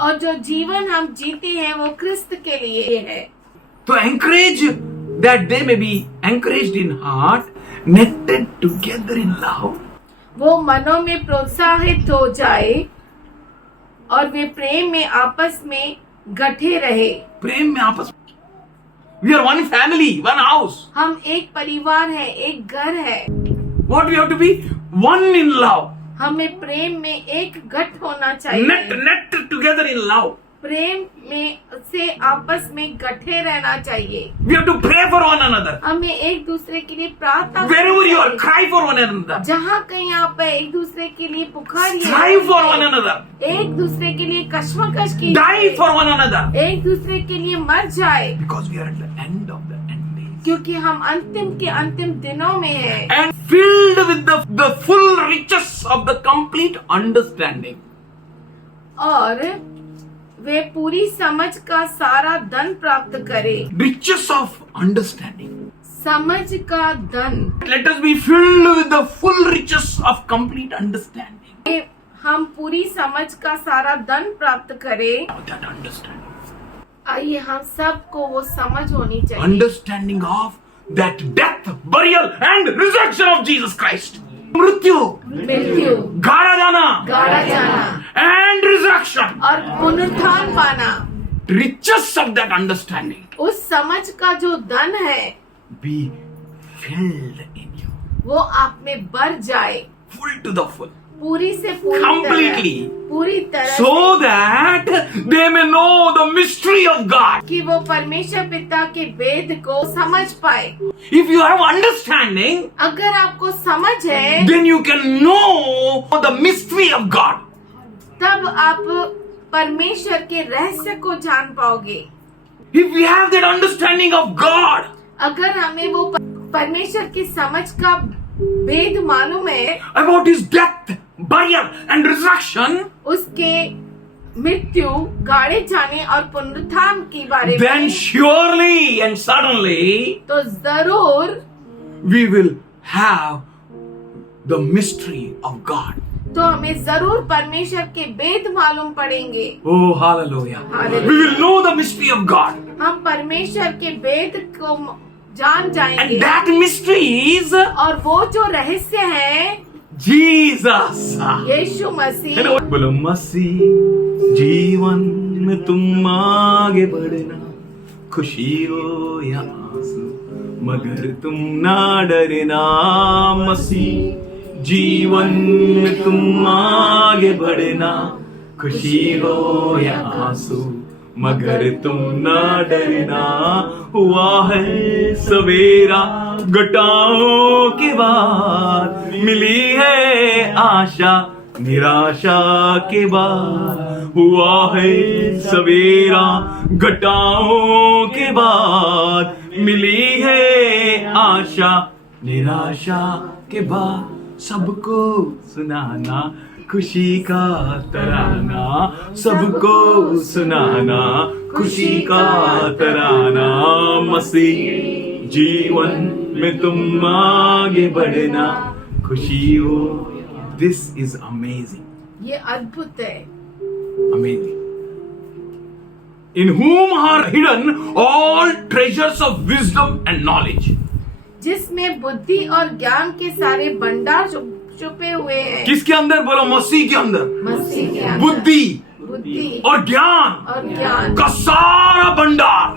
और जो जीवन हम जीते हैं वो क्रिस्त के लिए है। To encourage that they may be encouraged in heart, knitted together in love. वो मनों में प्रोत्साहित हो जाए और वे प्रेम में आपस में गठे रहे। प्रेम में आपस में। We are one family, one house. हम एक परिवार है, एक घर है। What we have to be? One in love. हमें प्रेम में एक गठ होना चाहिए। Net together in love. प्रेम में से आपस में गठे रहना चाहिए। We have to pray for one another. हमें एक दूसरे के लिए प्रार्थना Wherever you are, करनी चाहिए। cry for one another. जहाँ कहीं आप एक दूसरे के लिए पुकारिए, Strive for one another. एक दूसरे के लिए कश्मकश की, Die for one another. एक दूसरे के लिए मर जाए, Because we are at the end of the end days. क्योंकि हम अंतिम के अंतिम दिनों में हैं And filled with the full riches of the complete understanding. और वे पूरी समझ का सारा धन प्राप्त करे। Riches of understanding. समझ का धन। Let us be filled with the full riches of complete understanding. हम पूरी समझ का सारा धन प्राप्त करें। That understanding. आइए हम सबको वो समझ होनी चाहिए। Understanding of that death, burial and resurrection of Jesus Christ. मृत्यु, मृत्यु, गाड़ा जाना, गाड़ा जाना and resurrection. और पुनरुत्थान पाना, Riches of that understanding उस समझ का जो धन है be filled in you, वो आप में भर जाए, full to the full, पूरी से पूरी completely, तरह, पूरी तरह so that they may know the mystery of God. कि वो परमेश्वर पिता के वेद को समझ पाए। If you have understanding, अगर आपको समझ है, then you can know the mystery of God. तब आप परमेश्वर के रहस्य को जान पाओगे। If we have that understanding of God, अगर हमें वो परमेश्वर की समझ का वेद मालूम है, about His death, burial and resurrection, उसके मृत्यु, गाड़े जाने और पुनरुत्थान के बारे then में, surely and suddenly तो जरूर we will have the mystery of God. तो हमें जरूर परमेश्वर के वेद मालूम पड़ेंगे। Oh, hallelujah. Hallelujah. We will know the mystery of God. हम परमेश्वर के वेद को जान जाएंगे, And that mystery is और वो जो रहस्य है Jesus. यीशु मसीह। बोलो मसीह जीवन में तुम आगे बढ़ना, खुशी हो या आंसू मगर तुम ना डरना। मसीह जीवन में तुम आगे बढ़ना, खुशी हो या आंसू मगर तुम ना डरना। हुआ है सवेरा घटाओं के बाद, मिली है आशा निराशा के बाद। हुआ है सवेरा घटाओं के बाद, मिली है आशा निराशा के बाद। सबको सुनाना खुशी का तराना, सबको सुनाना खुशी का तराना। मसीह जीवन में तुम आगे बढ़ना, खुशी हो। This is amazing. ये अद्भुत है। Amazing. In whom are hidden all treasures of wisdom and knowledge. जिसमें बुद्धि और ज्ञान के सारे भंडार छुपे हुए हैं। किसके अंदर? बोलो मसीह के अंदर। मसीह के अंदर बुद्धि बुद्धि और ज्ञान और ज्ञान का सारा भंडार।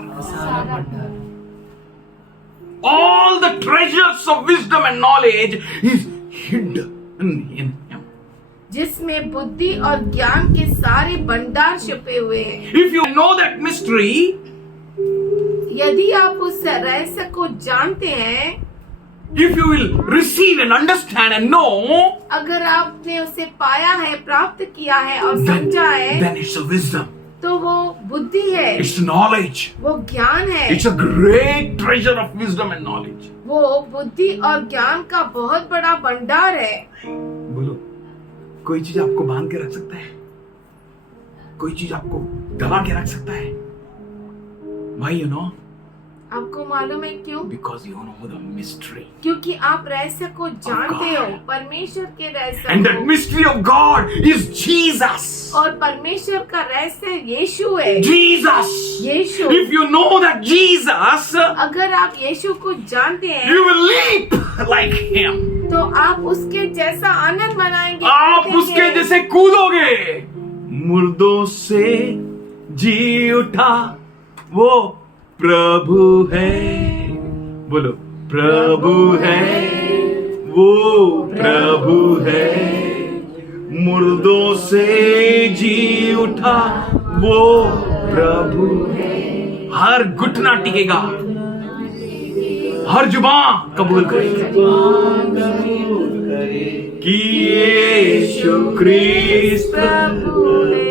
All the treasures of wisdom and knowledge is hidden in him. जिसमें बुद्धि और ज्ञान के सारे भंडार छुपे हुए हैं। If you know that mystery, यदि आप उस रहस्य को जानते हैं, if you will receive and understand and know, अगर आपने उसे पाया है, प्राप्त किया है और then, समझा है, then it's a wisdom, तो वो बुद्धि है, it's knowledge, वो ज्ञान है। it's a great treasure of wisdom and knowledge. वो बुद्धि और ज्ञान का बहुत बड़ा भंडार है। बोलो, कोई चीज आपको बांध के रख सकता है? कोई चीज आपको दबा के रख सकता है? Why you know? आपको मालूम है क्यों? Because you know the mystery. क्योंकि आप रहस्य को जानते हो, परमेश्वर के रहस्य And that को। mystery of God is Jesus. और परमेश्वर का रहस्य यीशु है। Jesus. Yeshu. If you know that Jesus, अगर आप यीशु को जानते हैं, you will leap like him. तो आप उसके जैसा आनंद मनाएंगे, आप कूदेंगे। उसके जैसे कूदोगे। मुर्दों से जी उठा वो प्रभु है। बोलो, प्रभु है, वो प्रभु है। मुर्दों से जी उठा वो प्रभु है। हर घुटना टिकेगा, हर जुबान कबूल करेगी कि यीशु ख्रिस्त प्रभु है।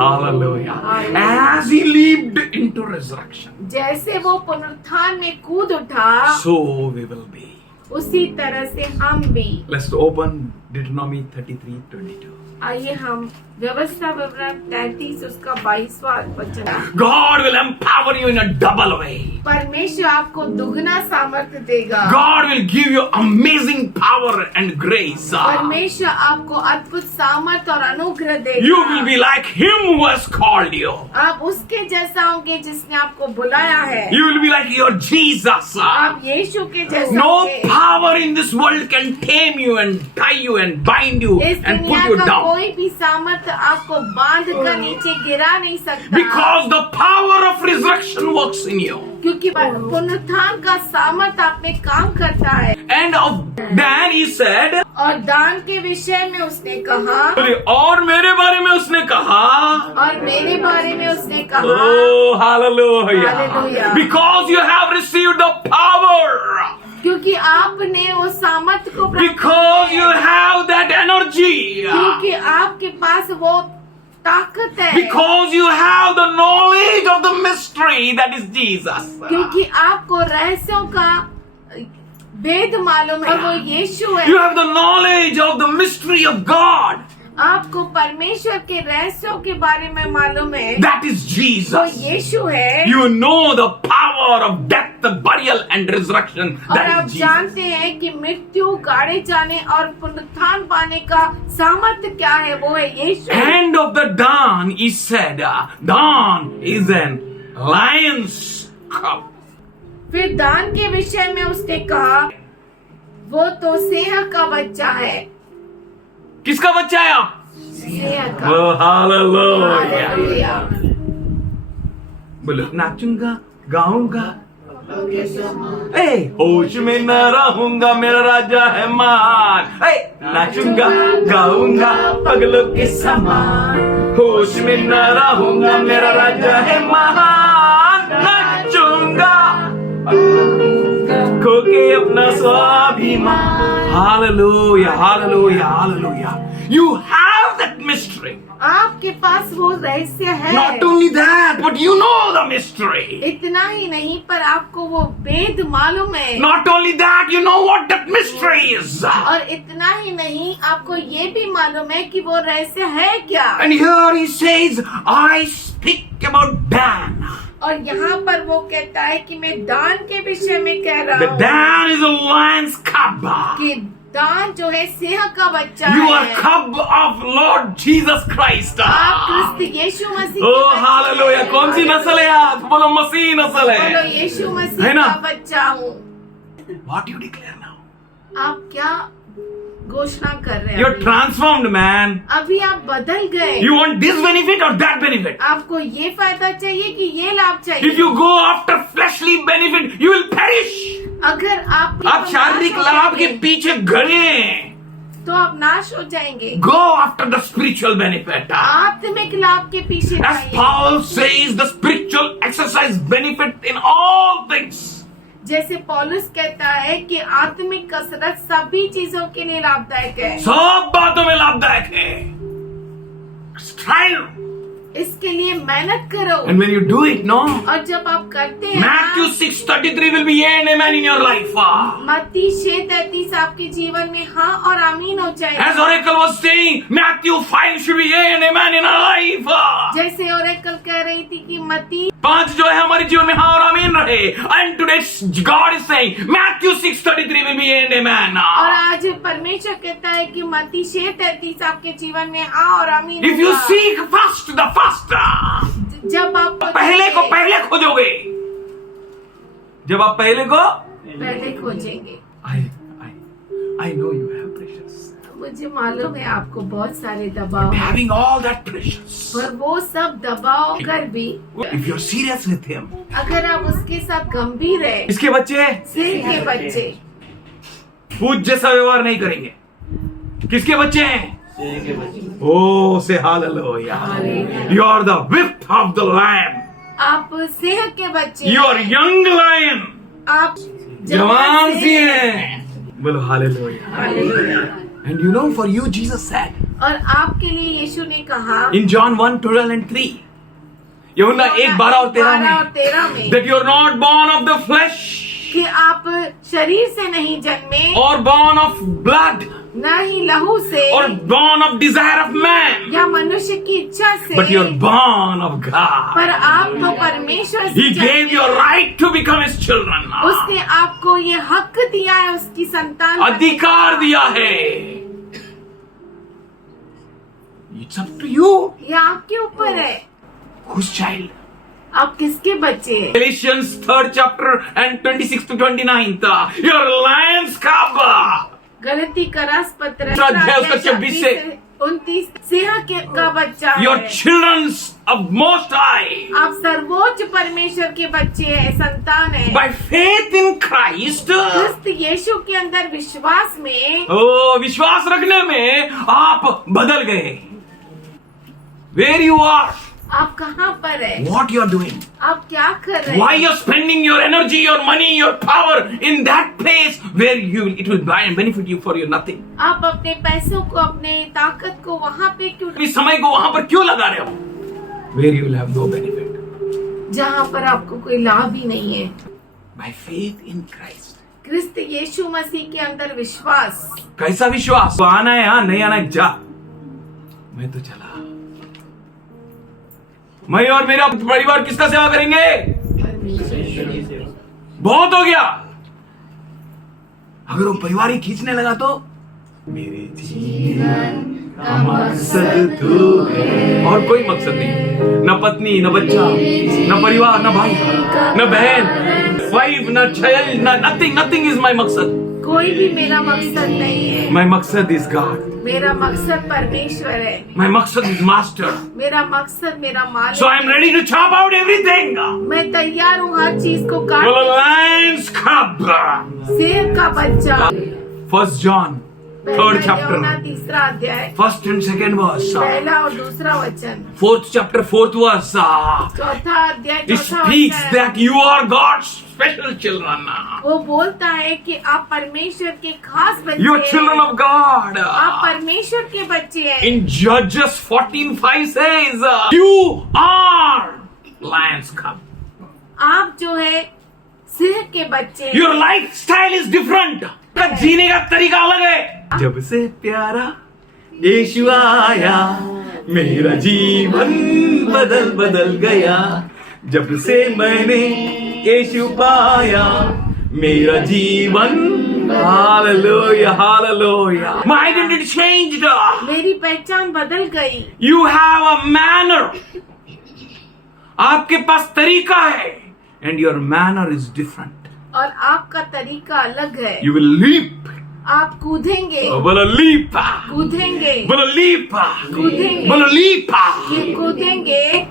Hallelujah. As he leaped into resurrection, जैसे वो पुनरुत्थान में कूद उठा, so we will be. उसी तरह से हम भी। Let's open Deuteronomy 33:22. आइए हम व्यवस्था विवरण 33 उसका 22वां वचन। God will empower you in a double way. परमेश्वर आपको दुगना सामर्थ्य देगा। God will give you amazing power and grace. परमेश्वर आपको अद्भुत सामर्थ्य और अनुग्रह देगा। You will be like him who has called you. आप उसके जैसा होंगे जिसने आपको बुलाया है। You will be like your Jesus. आप यीशु के जैसा No होंगे। power in this world can tame you and tie you and bind you इस and दुनिया put you का down. कोई भी सामर्थ आपको बांध कर नीचे गिरा नहीं सकता, because the power of resurrection works in you. क्योंकि पुनरुत्थान का सामर्थ आप में काम करता है। And of Dan he said, और दान के विषय में उसने कहा, और मेरे बारे में उसने कहा, और मेरे बारे में उसने कहा, oh hallelujah, Hallelujah. because you have received the power, क्योंकि आपने वो सामर्थ को प्राप्त because किया you है, have that energy, क्योंकि आपके पास वो ताकत है, because you have the knowledge of the mystery that is Jesus. क्योंकि आपको रहस्यों का वेद मालूम है, वो यीशु है। You have the knowledge of the mystery of God. आपको परमेश्वर के रहस्यों के बारे में मालूम है, That is वो Jesus. यीशु है। You know the power of death, burial and resurrection. और That आप is Jesus. जानते हैं कि मृत्यु, गाड़े जाने और पुनरुत्थान पाने का सामर्थ्य क्या है, वो है यीशु। End of the dawn, he said, dawn is an lion's cub. फिर दान के विषय में उसने कहा, वो तो सिंह का बच्चा है। किसका बच्चा है आप? सिंह का। Oh, hallelujah. हालेलुया। बोलो, नाचूंगा गाऊंगा, होश में न रहूंगा, मेरा राजा है मान। नाचूंगा गाऊंगा पगलों के समान, होश में न रहूंगा, मेरा राजा है महान। नाचूंगा खो के अपना स्वाभिमान। Hallelujah, hallelujah, hallelujah. You have that mystery. आपके पास वो रहस्य है। Not only that, but you know the mystery. इतना ही नहीं, पर आपको वो वेद मालूम है। Not only that, you know what that mystery is. और इतना ही नहीं, आपको ये भी मालूम है कि वो रहस्य है क्या। And here he says, I speak about Dan. और यहाँ पर वो कहता है कि मैं दान के विषय में कह रहा The हूँ Dan is a lion's cub. कि दान जो है सिंह का बच्चा You are है। cub of Lord Jesus Christ. आप क्रिस्त यीशु मसीह Oh, के बच्चे hallelujah. हैं। कौन सी नस्ल है आप? बोलो मसीह नस्ल बोलो है। यीशु मसीह है ना? का बच्चा हूँ। What do you declare now? आप क्या घोषणा कर रहे You're हैं? transformed, man. अभी आप बदल गए। You want this benefit or that benefit? आपको ये फायदा चाहिए कि ये लाभ चाहिए। If you go after fleshly benefit, you will perish. अगर आप शारीरिक लाभ के पीछे गए हैं, तो आप नाश हो जाएंगे। go after the spiritual benefit. आत्मिक लाभ के पीछे As जाइए। Paul says, the spiritual exercise benefit in all things. जैसे पौलुस कहता है कि आत्मिक कसरत सभी चीजों के लिए लाभदायक है। सब बातों में लाभदायक है। Strive. इसके लिए मेहनत करो। And when you do it, no? और जब आप करते हैं Matthew 6:33 will be yea and amen in your life. मत्ती 6:33 आपके जीवन में हाँ और आमीन हो As जाएगा। Oracle was saying, Matthew 5 should be yea and amen in our life. जैसे ओरेकल कह रही थी कि मत्ती 5 जो है हमारे जीवन में हाँ और आमीन रहे। And today God is saying, Matthew 6:33 will be yea and amen. और आज परमेश्वर कहता है कि मत्ती 6:33 आपके जीवन में हाँ और आमीन If you होगा। seek first the first, जब आप पहले को पहले खोजोगे, जब आप पहले को पहले खोजेंगे। I know you have precious. मुझे मालूम है आपको बहुत सारे दबाव हैं, Having all that precious. पर वो सब दबाव कर भी If you're serious with him. अगर आप उसके साथ गंभीर है, इसके बच्चे सिंह के बच्चे पूज जैसा व्यवहार नहीं करेंगे। किसके बच्चे हैं? Oh, say hallelujah. You are the whip of the lamb. आप सिंह के बच्चे You are हैं। young lion. आप जवान सिंह सिंह हैं। हैं। बोलो hallelujah. Hallelujah. And you know, for you, Jesus said और आपके लिए यीशु ने कहा in John 1:12 and 3, यूहन्ना 1:12 और 13 में, that you are not born of the flesh कि आप शरीर से नहीं जन्मे, or born of blood न ही लहू से or born of desire of man, या मनुष्य की इच्छा से, but you are born of God. पर आप तो परमेश्वर से He gave जन्मे। you a right to become His children. उसने आपको ये हक दिया है उसकी संतान बनने का। अधिकार दिया है। It's up to you. ये आपके ऊपर है। Whose child? आप किसके बच्चे हैं? Galatians 3rd chapter and 26 to 29. You're a lion's cub. गलती का रास पत्र अध्याय उसका 26 से 29 सिंह का बच्चा You're है। children of Most High. आप सर्वोच्च परमेश्वर के बच्चे हैं, संतान है। By faith in Christ, क्रिस्त यीशु के अंदर विश्वास में विश्वास रखने में आप बदल गए। Where you are, आप कहाँ पर है, what you are doing, आप क्या कर रहे why हैं, you're spending your energy, your money, your power in that place where it will benefit you for your nothing. आप अपने पैसों को, अपने ताकत को वहाँ पे क्यों, इस समय को वहां पर क्यों लगा रहे हो? Where you will have no benefit. जहाँ पर आपको कोई लाभ ही नहीं है। By faith in Christ. क्रिस्त यीशु मसीह के अंदर विश्वास। कैसा विश्वास? तो आना है, हाँ, नहीं आना है, जा। मैं तो चला। मैं और मेरा परिवार किसका सेवा करेंगे? बहुत हो गया। अगर वो परिवार ही खींचने लगा तो मेरे जीवन का मकसद तू है। और कोई मकसद नहीं, न पत्नी, न बच्चा, न परिवार, न भाई, न बहन, वाइफ, न चाइल्ड, नथिंग इज माय मकसद। कोई भी मेरा मकसद नहीं है। माय मकसद इज गॉड। मेरा मकसद परमेश्वर है। माय मकसद इज मास्टर। मेरा मकसद मेरा मालिक। So I'm ready to chop out everything. मैं तैयार हूँ हर चीज को Well, a काटने। lion's cub. शेर का बच्चा। 1 John, 3rd chapter, तीसरा अध्याय, 1st and 2nd verse, पहला और दूसरा वचन, 4th chapter, 4th verse. चौथा अध्याय, It चौथा speaks वचन। that you are God's special children. वो बोलता है कि आप परमेश्वर के खास बच्चे You are children हैं। of God. आप परमेश्वर के बच्चे हैं। In Judges 14:5 says, you are lion's cub. आप जो है सिंह के बच्चे हैं। Your lifestyle is different. का जीने का तरीका अलग है। जब से प्यारा यीशु आया, मेरा जीवन बदल गया। जब से मैंने यीशु पाया, मेरा जीवन hallelujah hallelujah. My identity changed. मेरी पहचान बदल गई। You have a manner. आपके पास तरीका है, and your manner is different. और आपका तरीका अलग है। You will leap. आप कूदेंगे, बोलो leap. कूदेंगे, बोलो leap. कूदेंगे, बोलो leap. ये कूदेंगे।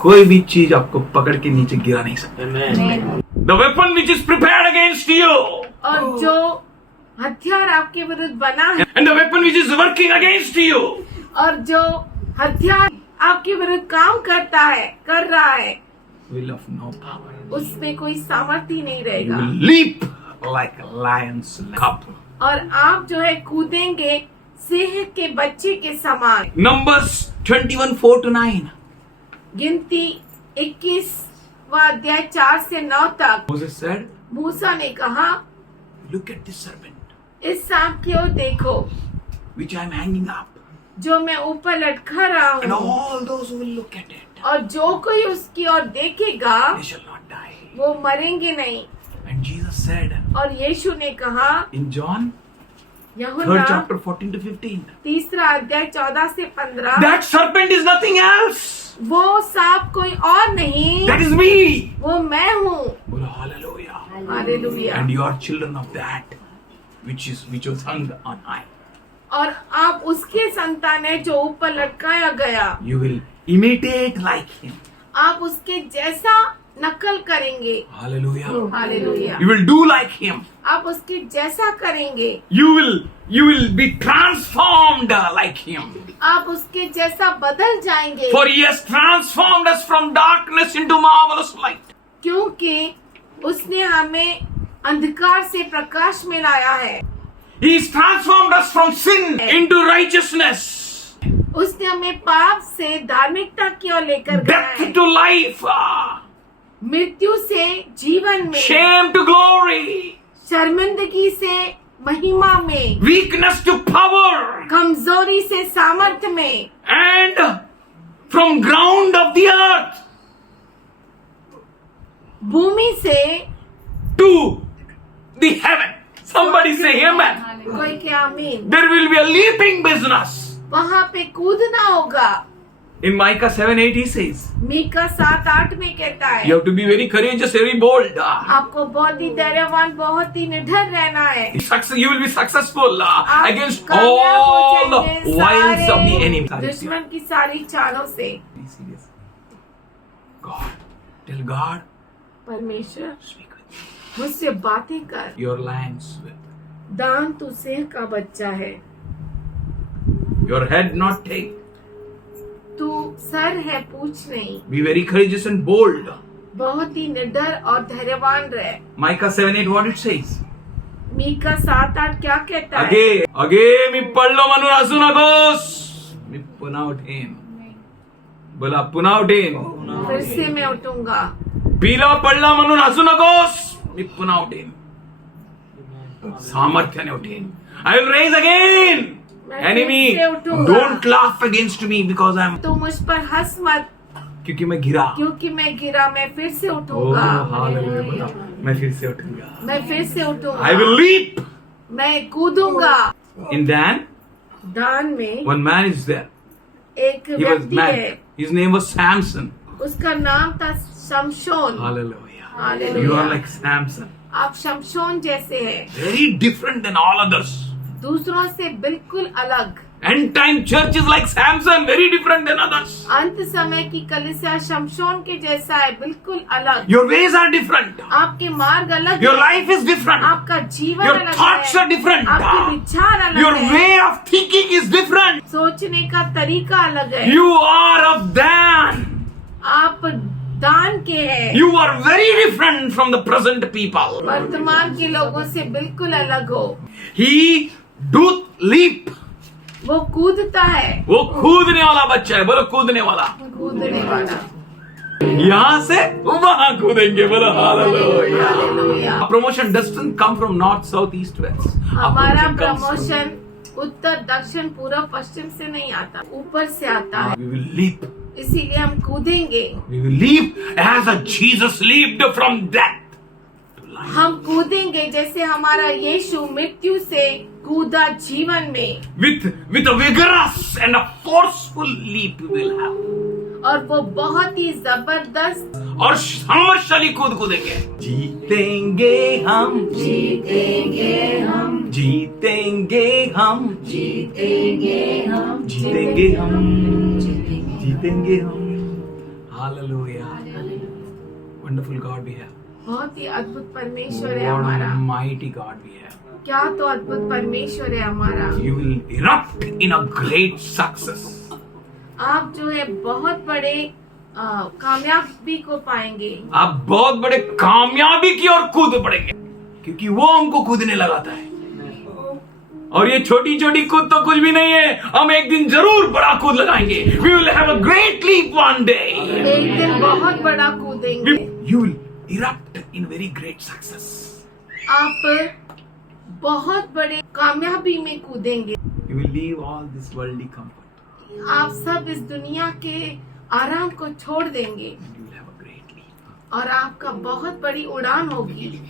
कोई भी चीज आपको पकड़ के नीचे गिरा नहीं सकता। The weapon which is prepared against you, और जो हथियार आपके विरुद्ध बना है, and the weapon which is working against you, और जो हथियार आपके विरुद्ध काम करता है, कर रहा है, will have no power. उसमें कोई सामर्थ्य नहीं You रहेगा। will leap like a lion's cub. और आप जो है कूदेंगे सिंह के बच्चे के समान। Numbers 21:4-9. गिनती 21वां अध्याय 4 से 9 तक। Moses said, मूसा ने कहा, look at this serpent इस सांप की ओर देखो which I am hanging up, जो मैं ऊपर लटका रहा and हूँ, all those who will look at it, और जो कोई उसकी ओर देखेगा they shall not die. वो मरेंगे नहीं। And Jesus said और यीशु ने कहा, in John 3rd यूहन्ना chapter 14-15, तीसरा अध्याय 14 से 15, that serpent is nothing else. वो सांप कोई और नहीं, That is me. वो मैं हूँ। Bolo hallelujah. Hallelujah. And you are children of that which was hung on high. और आप उसके संतान है जो ऊपर लटकाया गया। You will imitate like him. आप उसके जैसा नकल करेंगे। Hallelujah. Hallelujah. You will do like him. आप उसके जैसा करेंगे। You will be transformed like him. आप उसके जैसा बदल जाएंगे। For he has transformed us from darkness into marvelous light. क्योंकि उसने हमें अंधकार से प्रकाश में लाया है। He has transformed us from sin into righteousness. उसने हमें पाप से धार्मिकता की ओर लेकर गया Death है। to life. मृत्यु से जीवन में, Shame to glory. शर्मिंदगी से महिमा में, Weakness to power. कमजोरी से सामर्थ्य में, And from ground of the earth भूमि से to the heaven. Somebody say amen. कोई क्या आमीन। There will be a leaping business. वहाँ पे कूदना होगा। In Micah 7:8 he says, Mika 7:8 में कहता है you have to be very courageous, very bold. आपको बहुत ही धैर्यवान, बहुत ही निडर रहना है। You will be successful आप against कामयाब हो all the जाएंगे wiles of the सारे enemy. दुश्मन की सारी चालों से। Be serious. God, tell God, परमेश्वर speak with me. मुझसे बातें कर। Your lambs with दान तू सिंह का बच्चा है, your head, not tail. तू सर है, पूछ नहीं। Be very courageous and bold. बहुत ही निडर और धैर्यवान रहे। Micah 7:8 what it says? Mika 7:8 क्या कहता है? अगे मी पडलो म्हणून हसू नकोस, मी पुन्हा उठेन. बोला पुन्हा उठेन. फिर से मैं उठूंगा। पिला पडला म्हणून हसू नकोस, मी पुन्हा उठेन. सामर्थ्याने उठेन. I will rise again. मैं Enemy, फिर से उठूंगा। don't laugh against me because I am. तू मुझ पर हंस मत, क्योंकि मैं गिरा. क्योंकि मैं गिरा, मैं फिर से Oh, उठूंगा। hallelujah. मैं फिर से उठूंगा. मैं फिर से उठूंगा। I will leap. मैं कूदूंगा। In Dan, दान में one man is there. एक He was व्यक्ति man. है, His name was Samson. उसका नाम था शमशोन। Hallelujah. Hallelujah. You are like Samson. आप शमशोन जैसे हैं, Very different than all others. दूसरों से बिल्कुल अलग। End time church is like Samson, very different than others. अंत समय की कलीसिया शमशोन के जैसा है, बिल्कुल अलग। Your ways are different. आपके मार्ग अलग Your है, life is different. आपका जीवन Your अलग thoughts है, are different. आपके विचार अलग Your है, way of thinking is different. सोचने का तरीका अलग है। You are of Dan. आप दान के हैं, You are very different from the present people. वर्तमान के लोगों से बिल्कुल अलग हो। He doth leap. वो कूदता है, वो कूदने वाला बच्चा है. बोलो कूदने वाला. कूदने वाला। यहाँ से वहां कूदेंगे. बोलो hallelujah. Hallelujah. Promotion doesn't come from north, south, east, west. हमारा Promotion comes from- प्रमोशन उत्तर, दक्षिण, पूर्व, पश्चिम से नहीं आता, ऊपर से आता है। We will leap. इसीलिए हम कूदेंगे। We will leap as a Jesus leaped from death to life. हम कूदेंगे जैसे हमारा यीशु मृत्यु से कूदा जीवन में, With a vigorous and a forceful leap we will have. और वो बहुत ही जबरदस्त और सामर्थ्यशाली कूदेंगे. जीतेंगे हम, जीतेंगे हम, जीतेंगे हम, जीतेंगे हम, जीतेंगे हम, जीतेंगे हम. Hallelujah. Wonderful God we have. बहुत ही अद्भुत परमेश्वर है What हमारा। a mighty God we have. क्या तो अद्भुत परमेश्वर है हमारा। You will erupt in a great success. आप जो है बहुत बड़े कामयाबी को पाएंगे। आप बहुत बड़े कामयाबी की ओर कूद पड़ेंगे, क्योंकि वो हमको कूदने लगाता है. और ये छोटी छोटी कूद तो कुछ भी नहीं है. हम एक दिन जरूर बड़ा कूद लगाएंगे. We will have a great leap one day. एक दिन बहुत बड़ा कूदेंगे। You will erupt in very great success. आप बहुत बड़े कामयाबी में कूदेंगे। You will leave all this worldly comfort. आप सब इस दुनिया के आराम को छोड़ देंगे And you will have a great leap. और आपका बहुत बड़ी उड़ान होगी,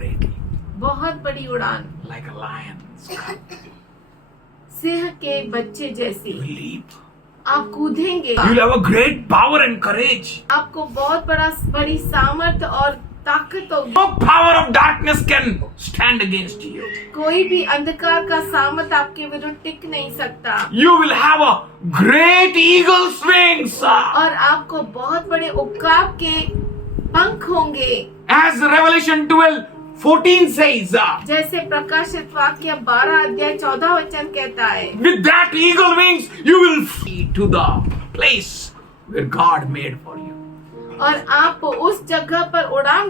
Great leap. बहुत बड़ी उड़ान, Like a lion. सिंह के बच्चे जैसी। You will leap. आप कूदेंगे। You will have a great power and courage. आपको बहुत बड़ी सामर्थ और ताकत होगी। No power of darkness can stand against you. कोई भी अंधकार का सामर्थ आपके विरुद्ध टिक नहीं सकता। You will have a great eagle's wings. और आपको बहुत बड़े उकाब के पंख होंगे, As Revelation 12:14 says, जैसे प्रकाशित वाक्य 12:14 कहता है। with that eagle wings, you will flee to the place where God made for you. और आप उस जगह पर उड़ान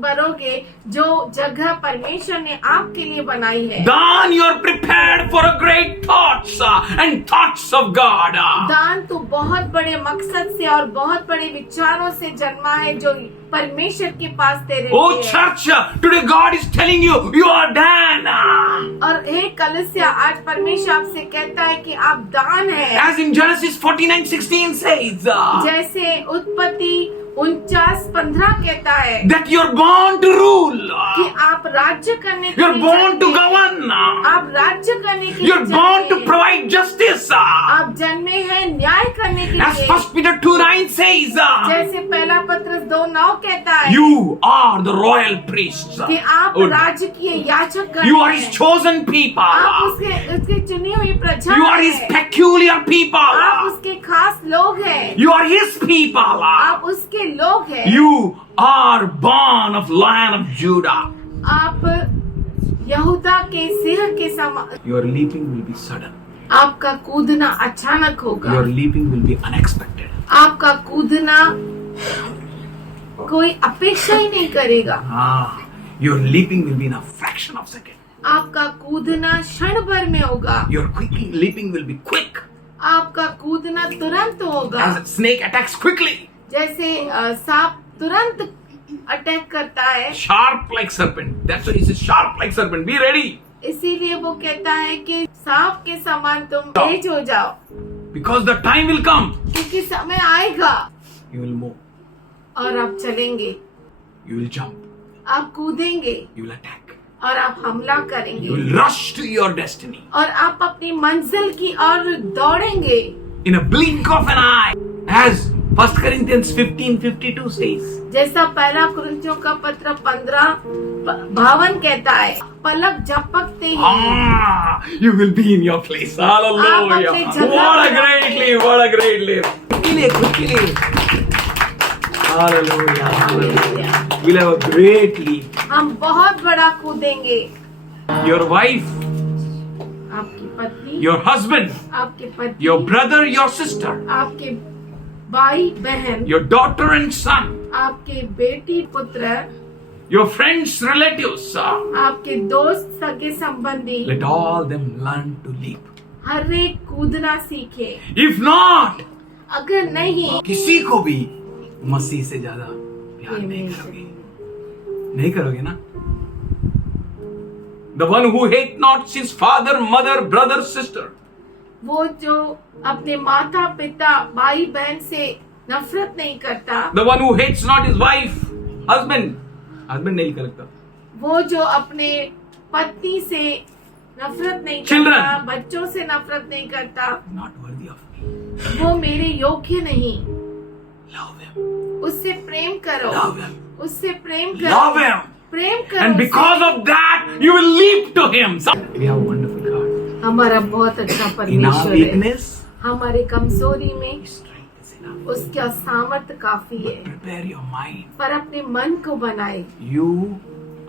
भरोगे जो जगह परमेश्वर ने आपके लिए बनाई है। Then you are prepared for a great thoughts and thoughts of God. दान तो बहुत बड़े मकसद से और बहुत बड़े विचारों से जन्मा है जो परमेश्वर के पास तेरे Oh लिए है। church, today God is telling you, you are Dan. और हे कलीसिया, आज परमेश्वर आपसे कहता है कि आप दान है। As in Genesis 49:16 says, जैसे उत्पत्ति 49:15 कहता है that you're born to rule. कि आप राज्य करने के You're लिए born to जन्मे हैं। govern. आप राज्य करने के लिए You're born to जन्मे हैं। provide justice. आप जन्मे हैं न्याय करने के As लिए। 1 Peter 2:9 says, जैसे पहला पत्रस 2:9 कहता है you are the royal priests. कि आप Oh, राजकीय याचक गण you are हैं। his chosen people. आप उसके चुनी हुई प्रजा You are his हैं। peculiar आप people. उसके खास लोग हैं। You are his people. आप उसके लोग हैं। You are born of Lion of Judah. आप यहूदा के सिंह के समान। Your leaping will be sudden. आपका कूदना अचानक होगा। Your leaping will be unexpected. आपका कूदना कोई अपेक्षा ही नहीं करेगा। Your leaping will be in a fraction of a second. आपका कूदना क्षण भर में होगा। Your leaping will be quick. आपका कूदना तुरंत होगा। As a snake attacks quickly. जैसे सांप तुरंत अटैक करता है, Sharp like serpent. That's why he says sharp like serpent. Be ready. इसीलिए वो कहता है कि सांप के समान तुम तेज हो जाओ, Because the time will come. क्योंकि समय आएगा You will move. और आप चलेंगे, You will jump. आप कूदेंगे You will attack. और आप हमला You करेंगे will rush to your destiny. और आप अपनी मंजिल की ओर दौड़ेंगे In a blink of an eye. As 1 Corinthians 15:52 says. जैसा पहला कुरिन्थियों का पत्र 15:52 कहता है, पलक झपकते ही You will be in your place. Hallelujah. आप अपने जगह What a पर great leap. What a great leap. Quickly. Hallelujah. Hallelujah. We'll have a great leap. हम बहुत बड़ा कूदेंगे। Your wife, आपकी पत्नी, your husband, आपके पति, your brother, your sister, आपके भाई बहन, your daughter and son, आपके बेटी पुत्र, your friends, relatives. आपके दोस्त सगे संबंधी, Let all them learn to leap. हर एक कूदना सीखे। If not, अगर नहीं किसी को भी मसीह से ज्यादा प्यार नहीं करोगे, नहीं करोगे ना? The one who hate not his father, mother, brother, sister. वो जो अपने माता पिता भाई बहन से नफरत नहीं करता, The one who hates not his wife, husband नहीं करता. वो जो अपने पत्नी से नफरत नहीं Children. करता, बच्चों से नफरत नहीं करता, Not worthy of me. वो मेरे योग्य नहीं। Love him. उससे प्रेम करो, Love him. उससे प्रेम करो, Love him. प्रेम करो। And because of that, you will leap to him. We have a wonderful God. हमारा बहुत अच्छा In our परमेश्वर है। weakness, हमारे कमजोरी में His strength is enough. उसका सामर्थ्य काफी है। Prepare your mind. पर अपने मन को बनाए। You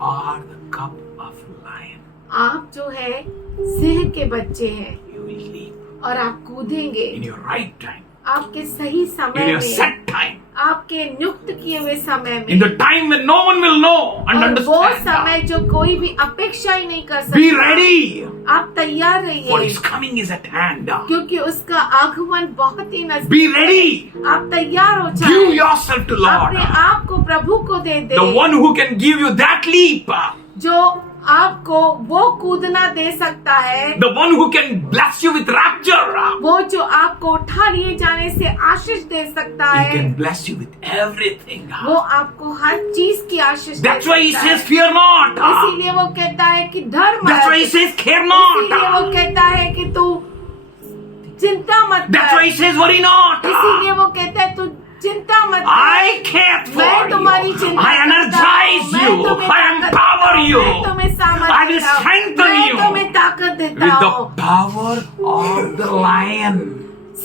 are the cup of lion. आप जो है सिंह के बच्चे हैं You will leap और आप कूदेंगे in your right time, आपके सही in समय your में, set time, आपके नियुक्त किए हुए समय in में, the time when no one will know and और वो understand. समय जो कोई भी अपेक्षा ही नहीं कर Be सकता। ready, आप तैयार for रहिए, His coming is at hand. क्योंकि उसका आगमन बहुत ही नजदीक Be है। ready. आप तैयार हो Give जाए, yourself to अपने Lord. आप को प्रभु को दे दे, The one who can give you that leap. जो आपको वो कूदना दे सकता है, The one who can bless you with rapture. वो जो आपको उठा लिए जाने से आशीष दे सकता He है, can bless you with everything. वो आपको हर चीज की आशीष दे That's why He सकता है। says, fear not. इसीलिए वो कहता है कि डर मत। That's why He says, care इसीलिए वो not. कहता है कि तू चिंता मत That's why कर। He says, worry not. इसीलिए वो कहता है तू चिंता मत कर। I care for मैं तुम्हारी you. चिंता I energize करता हूँ, you. मैं तुम्हें I ताकत empower देता हूँ, you. मैं तुम्हें सामर्थ्य I will देता हूँ, strengthen मैं you तुम्हें ताकत देता with the हूँ। power of the lion.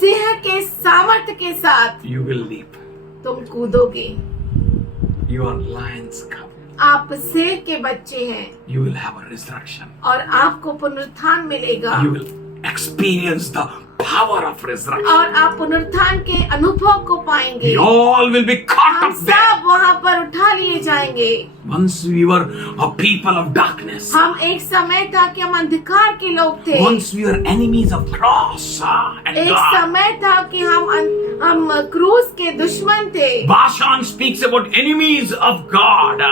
Singh के सामर्थ्य के साथ You will leap. तुम कूदोगे। You are lion's cub. आप सिंह के बच्चे हैं You will have a resurrection. और आपको पुनरुत्थान मिलेगा You will experience the power of resurrection. और आप पुनरुत्थान के अनुभव को पाएंगे। We all will be caught हम up there. सब वहाँ पर उठा लिए जाएंगे। Once we were a people of darkness. हम एक समय था कि हम अंधकार के लोग थे। Once we were enemies of cross and एक God. समय था कि हम क्रूस के दुश्मन थे। Bashan speaks about enemies of God.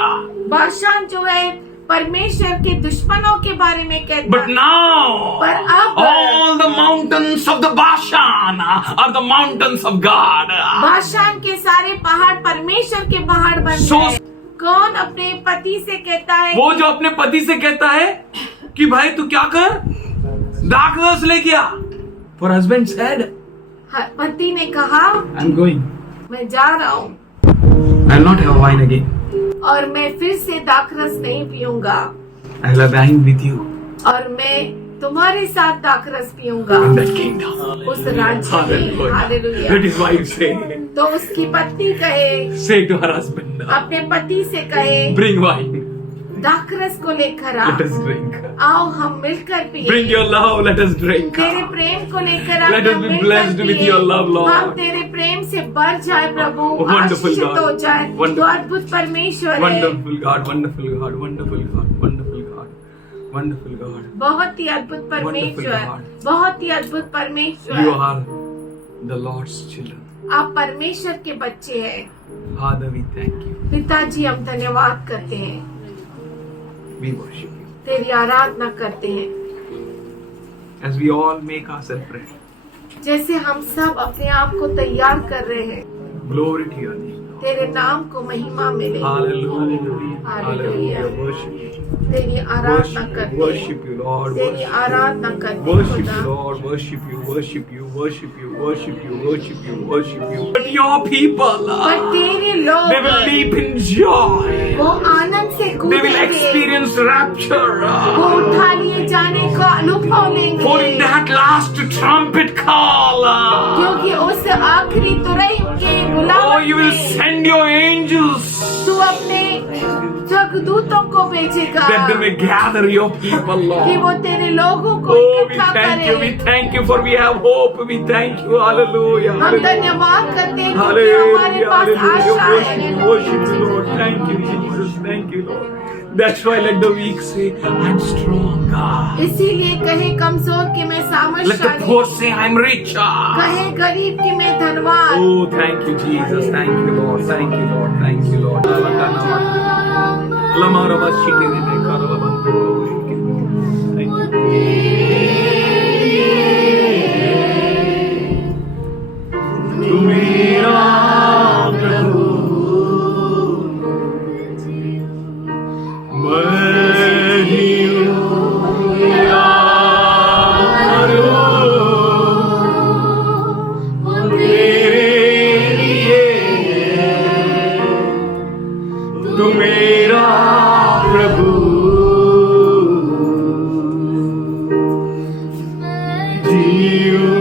Bashan जो है परमेश्वर के दुश्मनों के बारे में कहता But है। now, पर अब all the mountains mountains of the Bashan are the mountains of God. Bashan के सारे पहाड़ परमेश्वर के पहाड़ बन So- गए। कौन अपने पति से कहता है वो जो अपने पति से कहता है कि भाई तू क्या कर, दाखरस लेके आ। For husband said, पति ने कहा I'm going. मैं जा रहा हूँ I'll not have wine again. और मैं फिर से दाखरस नहीं पीऊंगा I'll have wine with you और मैं तुम्हारे साथ दाखरस पीऊंगा in that kingdom. उस राज्य में। Hallelujah. Hallelujah. That is why you say, तो उसकी पत्नी कहे, say to her husband, अपने पति से कहे, bring wine. दाखरस को लेकर आ, Let us drink. आओ हम मिलकर पिए। Bring your love. Let us drink. तेरे प्रेम को लेकर Let us be blessed with your love, Lord. हम तेरे प्रेम से बढ़ जाए प्रभु, Wonderful आशीषित God. हो जाए। Wonderful. तो अद्भुत परमेश्वर है, Wonderful God, wonderful God, wonderful God, wonderful God, wonderful God. बहुत ही अद्भुत परमेश्वर, God. बहुत ही अद्भुत You परमेश्वर। are the Lord's children. आप परमेश्वर के बच्चे हैं। Father, we thank you. पिताजी हम धन्यवाद करते हैं, We worship you. तेरी आराधना करते हैं। As we all make ourselves ready. जैसे हम सब अपने आप को तैयार कर रहे हैं, Glory to your name. तेरे नाम को महिमा मिले। Hallelujah. Hallelujah. Worship you. तेरी आराधना करते हैं, Worship you, Lord. तेरी Worship आराधना करते हैं Worship खुदा। you, Lord. Worship you, worship you, worship you, worship you, worship you, worship you. But your people, पर तेरे लोग they will leap in joy. वो आनंद से They will कूदेंगे, experience rapture. वो उठा लिए जाने का अनुभव लेंगे, For in that last trumpet call, क्योंकि उस आखिरी तुरही के oh, बुलावट you will में send your angels तू अपने जगदूतों को भेजेगा that they may gather your people, कि Lord. वो तेरे लोगों को Oh, we इकट्ठा thank you, we करे। thank you, for we have hope. We thank you, hallelujah. हम Hallelujah. धन्यवाद करते हैं क्योंकि हमारे Hallelujah, पास hallelujah. आशा Worship, है। worship you, Lord. Thank you, Jesus. Thank you, Lord. That's why let the weak say, I'm strong. इसीलिए कहे कमजोर कि मैं Let the सामर्थ्यशाली, poor say, I'm rich. कहे गरीब कि मैं धनवान। Oh, thank you, Jesus. Thank you, Lord. Thank you, Lord. Thank you, Lord. Thank you. तू मेरा प्रभु, मैं ही हूँ यार, तेरे लिए तू मेरा प्रभु, जीऊँ